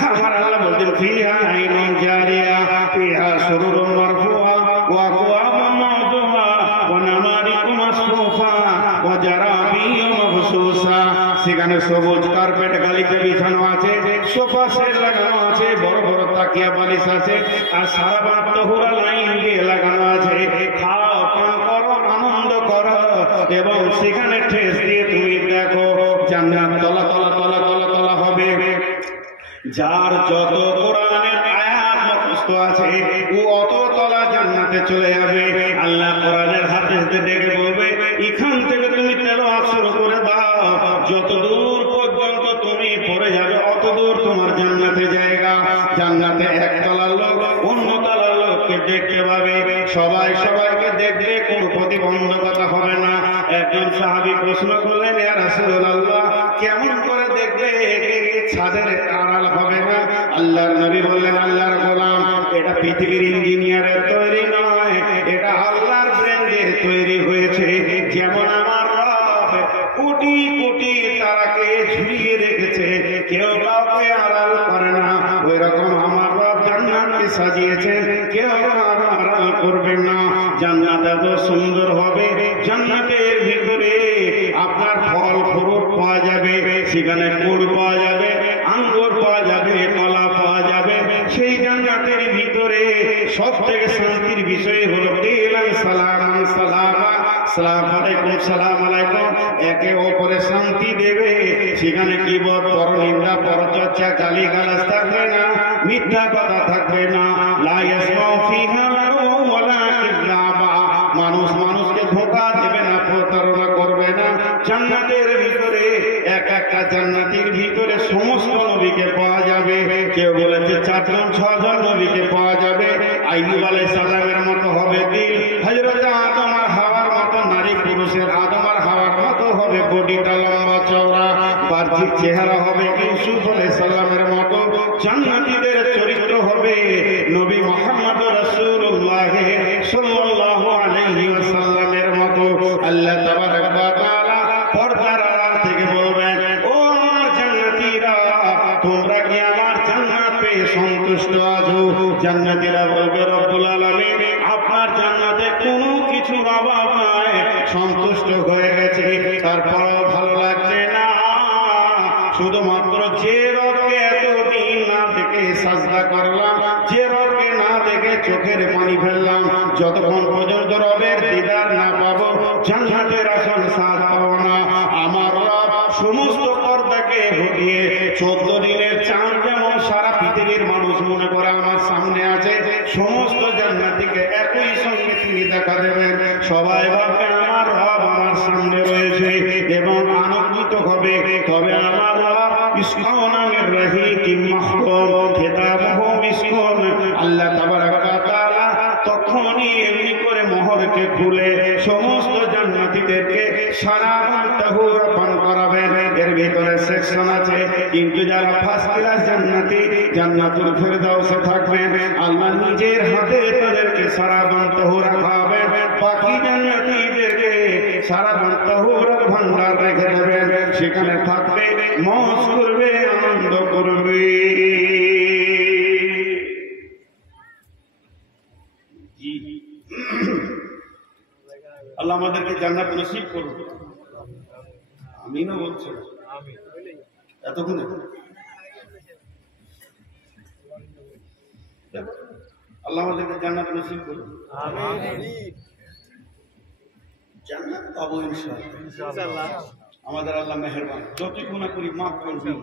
আমার আল্লাহ বলছেন, ফিহা আইনুন জারিয়া ফিহা সুরুরুন মারফুআ ওয়া আকওয়ামুন মাওদুআ ওয়া নামারিকু মাসফুফা ওয়া জারাবিয়্যু মাবসুসা। সেখানে সবুজ কার্পেট গালিচা বিছানো আছে, সোফা সেট লাগানো আছে, বড় বড় তাকিয়া বালিশ আছে, আর সারা বাত হুরা লাইন দিয়ে লাগানো আছে। খাও, পান করো, আনন্দ করো, এবং সেখানে ঠেস দিয়ে তুমি দেখো জান্নাত তলা তলা তলা তলা তলা হবে। যার যত কোরআনের আয়াত মুখস্থ আছে, ও অত তলা জান্নাতে চলে যাবে। আল্লাহ কোরআনের হাদিসে দেখে বলবে, এখান থেকে তুমি তেলাওয়াত শুরু করে দাও, যত দূর পর্যন্ত তুমি পড়ে যাবে অত দূর তোমার জান্নাতে জায়গা। জান্নাতে একতলা লোক অন্য তলার লোককে দেখতে পাবে, সবাই সবাইকে দেখবে, কোনো প্রতিবন্ধকতা হবে না। একজন সাহাবী প্রশ্ন করলেন, ইয়া রাসূলুল্লাহ, কেমন করে দেখবে? ছাদের আড়াল হবে না? আল্লাহর নবী বললেন, আল্লাহর গোলাম, এটা পৃথিবীর ইঞ্জিনিয়ারের তৈরি নয়, এটা আল্লাহর ব্রেনে তৈরি হয়েছে। যেমন আমার রব কোটি কোটি তারাকে ঝুলিয়ে রেখেছে, কেউ কাউকে আড়াল করে না, ওই রকম আমার রব জান্নাতকে সাজিয়েছে, কেউ আড়াল করবে না। জান্নাত এত সুন্দর হবে, জান্নাতের ভিতরে আপনার ফল ফ্রুট পাওয়া যাবে, সেখানে কুল পাওয়া যাবে, আঙ্গুর পাওয়া যাবে, কলা পাওয়া যাবে, সব থেকে শান্তির বিষয় হলো কিলান সালামান সালামা, সালাম আলাইকুম, সালাম আলাইকুম, একে অপরে শান্তি দেবে। সেখানে কিবত, পরনিন্দা, পরচর্চা, গালিগালাজ থাকবে না, মিথ্যা কথা থাকবে না। লা ইয়াসমাউ ফিহা লাগুওয়ান ওয়ালা কিযাবা, মানুষ মানুষকে ধোঁকা দেবে না, প্রতারণা করবে না। জান্নাতের ভিতরে এক একটা জান্নাতের ভিতরে সমস্ত নবীকে পাওয়া যাবে। কেউ বলেছে 4 জন 6 জন নবীকে পাওয়া যাবে। আইয়ুব আলাইহিস সালামের মতো হবে দিল, হযরত আদম আর হাওয়ার মতো নারী পুরুষের আদম আর হাওয়ার মতো হবে বডিটা লম্বা চওড়া, বাহ্যিক চেহারা হবে ইউসুফ আলাইহিস সালামের মতো। জান্নাতীদের চরিত্র হবে নবী মুহাম্মদ রাসূলুল্লাহ সাল্লাল্লাহু আলাইহি ওয়াসাল্লামের মতো। আল্লাহ তাবারক ওয়া তাআলা পর্দার আড়াল থেকে বলবেন, ও আমার জান্নাতীরা, তোমরা কি আমার জান্নাত পেয়ে সন্তুষ্ট আছো? জান্নাতীরা বলবে, রব্বুল আলামিন, আপনার জান্নাতে কোনো কিছুর অভাব নাই, সন্তুষ্ট হয়ে গেছে, তারপরও ভালো লাগছে না। শুধুমাত্র যে রবকে এতদিন না দেখে সাজদা করলাম, যে রবকে না দেখে চোখের পানি ফেললাম, যতক্ষণ পর্যন্ত রবের দিদার না পাবো, জান্নাতের আসল স্বাদ পাবো না। আমার রব সমস্ত পর্দাকে হটিয়ে 14 দিনের চাঁদ যেমন সারা পৃথিবীর মানুষ মনে করে আমার সামনে আছে, সমস্ত জান্নাতীকে একই সঙ্গে তিনি দেখা দেবেন। সবাই ভাববে আমার রব আমার সামনে রয়েছে এবং আনন্দিত হবে। তবে আমার রব ইসকাউনামের রহিম মাহবুব খেতাবহু মিসকুন, আল্লাহ তাবারক ওয়া তাআলা তখনই এমনি করে মোহরকে খুলে সমস্ত জান্নাতীদেরকে সারাবান তাহুর পান করাবেন। এর ভিতরে সেকশন আছে, কিন্তু যারা ফার্স্ট ক্লাস জান্নাতী, জান্নাতুল ফেরদাউসে থাকবেন, আল্লাহ নিজের হাতে তাদেরকে সারাবান তাহুর খাওয়াবেন। বাকি জান্নাতীদেরকে সারাবান তাহুর ভান্ডার রেখে দেবেন, সেখানে থাকবে, মৌজ করবে, আনন্দ করবে। আল্লাহ আমাদেরকে জান্নাত নসিব করুন। আমিনও বলছি এতক্ষণে। আল্লাহ আমাদেরকে জান্নাত নসিব করুন। জান্নাত পাবো ইনশাআল্লাহ। আমাদের আল্লাহ মেহেরবান, যত গুনাহ করি মাফ করবেন,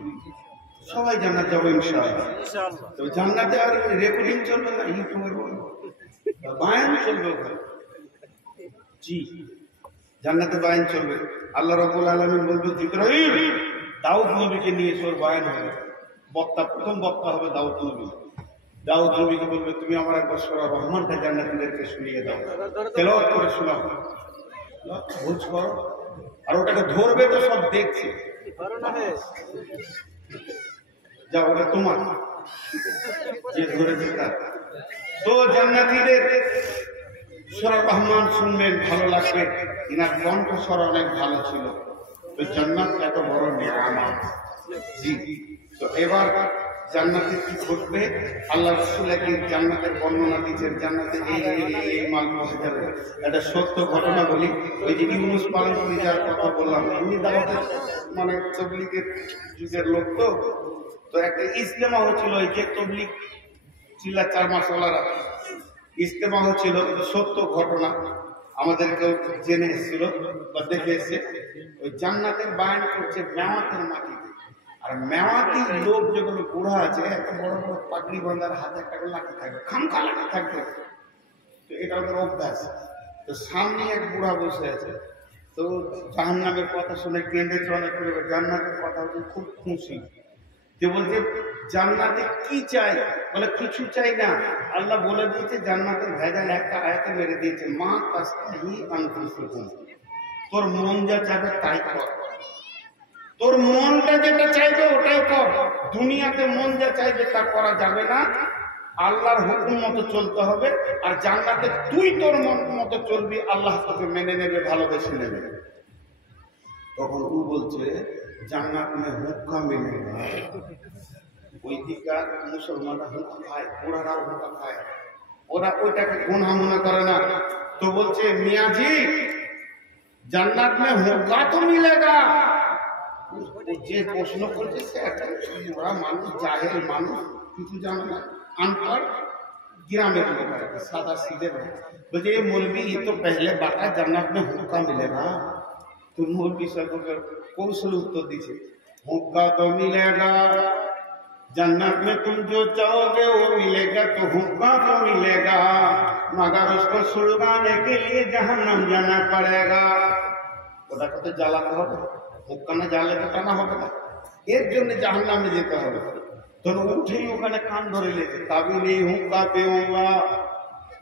সবাই জান্নাত যাবো ইনশাআল্লাহ। তো জান্নাতে আর রেকর্ডিং চলবে না, ইউটিউবের বায়ান চলবে ওখানে। জি, জান্নাতে বায়ান চলবে। আল্লাহ রাব্বুল আলামিন বলবে, জিবরাইল দাউদ নবীকে নিয়ে এসে ওর বায়ান হবে। বক্তা, প্রথম বক্তা হবে দাউদ নবী। দাউদ নবীকে বলবে, তুমি আমার একবার সূরা রহমানটা জান্নাতীদেরকে শুনিয়ে দাও, তেলাওয়াত করে শোনাও, বুঝ করো। আর ওটাকে ধরবে তো সব দেখছে, যাও ওটা তোমার, যে ধরেছে তার। তো জান্নাতীদের সূরা রহমান শুনবেন, ভালো লাগবে, ইনার কণ্ঠস্বর অনেক ভালো ছিল। তো জান্নাত এত বড় নিয়ামত। জি, তো এবার জান্নাতে কি ঘটবে, আল্লাহ রাসূল একদিন জান্নাতের বর্ণনা দিচ্ছেন, জান্নাতে এই মাল পাওয়া যাবে। একটা সত্য ঘটনা বলি, ওই যে ইউনুস পালন করে যার কথা বললাম, এমনি দাওয়াতের মানে তবলিগের যুগের লোক। তো একটা ইজতেমা হচ্ছিল, ওই যে তবলিগ চিল্লা 4 মাসওয়ালারা ইজতেমা হচ্ছিল, সত্য ঘটনা, আমাদেরকেও জেনে এসেছিল বা দেখে এসছে। ওই জান্নাতের বায়ান করছে মেওয়াতের মাটিতে। আর মেওয়াতি লোক যেগুলো বুড়া আছে, এত বড় বড় পাগড়ি বাঁধার হাতে একটা করে লাঠি থাকবে, খামখা লাঠি থাকবে। তো এটা ওদের অভ্যাস। তো সামনে এক বুড়া বসে আছে, তো জাহান্নামের কথা শুনে কেঁদেছে অনেক করে, জান্নাতের কথা হচ্ছে খুব খুশি। যে বলছে জান্নাতে কি চাই, বলে কিছু চাই না। আল্লাহ বলে দিয়েছে জান্নাতের ভেজাল একটা আয়াতে মেরে দিয়েছে, মা তাস্তাহি আনফুসুকুম, তোর মন যা চাইবে তাই কর, তোর মনটা যেটা চাইবে ওটাই কর। দুনিয়াতে মন যা চাইবে তা করা যাবে না, আল্লাহর হুকুম মতো চলতে হবে। আর জান্নাতে তুই তোর মন মতো চলবি, আল্লাহ তোকে মেনে নেবে, ভালোবেসে নেবে। তখন ও বলছে জান্নাত মে হুক্কা মেনে না। ওই দিককার মুসলমানরা হুক্কা খায়, ওরাও হুক্কা খায়, ওরা ওইটাকে গুনাহ মনে করে না। তো বলছে মিয়াজি জান্নাত মে হুক্কা তো মিলেগা। যে প্রশ্ন করছে সে একটা বুড়া মানুষ, জাহেল মানুষ, কিছু জানে না, আনপড়, ग्रामीण लोग है, सादा सीधे लोग बोले ये मौलवी ये तो पहले बात जन्नत में हुक्का मिलेगा। तो मौलवी सर को कौन सलूक तो दीजिए, हुक्का तो मिलेगा जन्नत में, तुम जो चाहोगे वो मिलेगा, तो हुक्का तो मिलेगा मगर उसको सुलगाने के लिए जहन्नम जाना पड़ेगा। ওটা কত জ্বালাতে হবে, হুক্কা না জ্বালাতে টানা হবে না, এর জন্য জাহান্নামে যেতে হবে। তখন উঠেই ওখানে কান ধরে লেগে কাবি নেই হুক্কা পিউঙ্গা,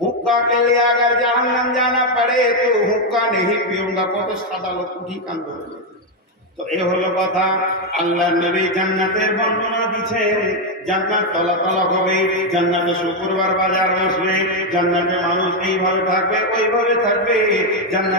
হুক্কা के लिए अगर जहन्नम जाना पड़े तो हुक्का नहीं पीऊंगा। কত সাদা লোক উঠি কান ধরে লেগে। তো এই হলো কথা। আল্লাহ নবী জান্নাতের বর্ণনা দিচ্ছে, জান্নাত তলাতলা হবে, জান্নাতে শুক্রবার বাজার বসবে, জান্নাতে মানুষ এইভাবে থাকবে ওইভাবে থাকবে, জান্নাত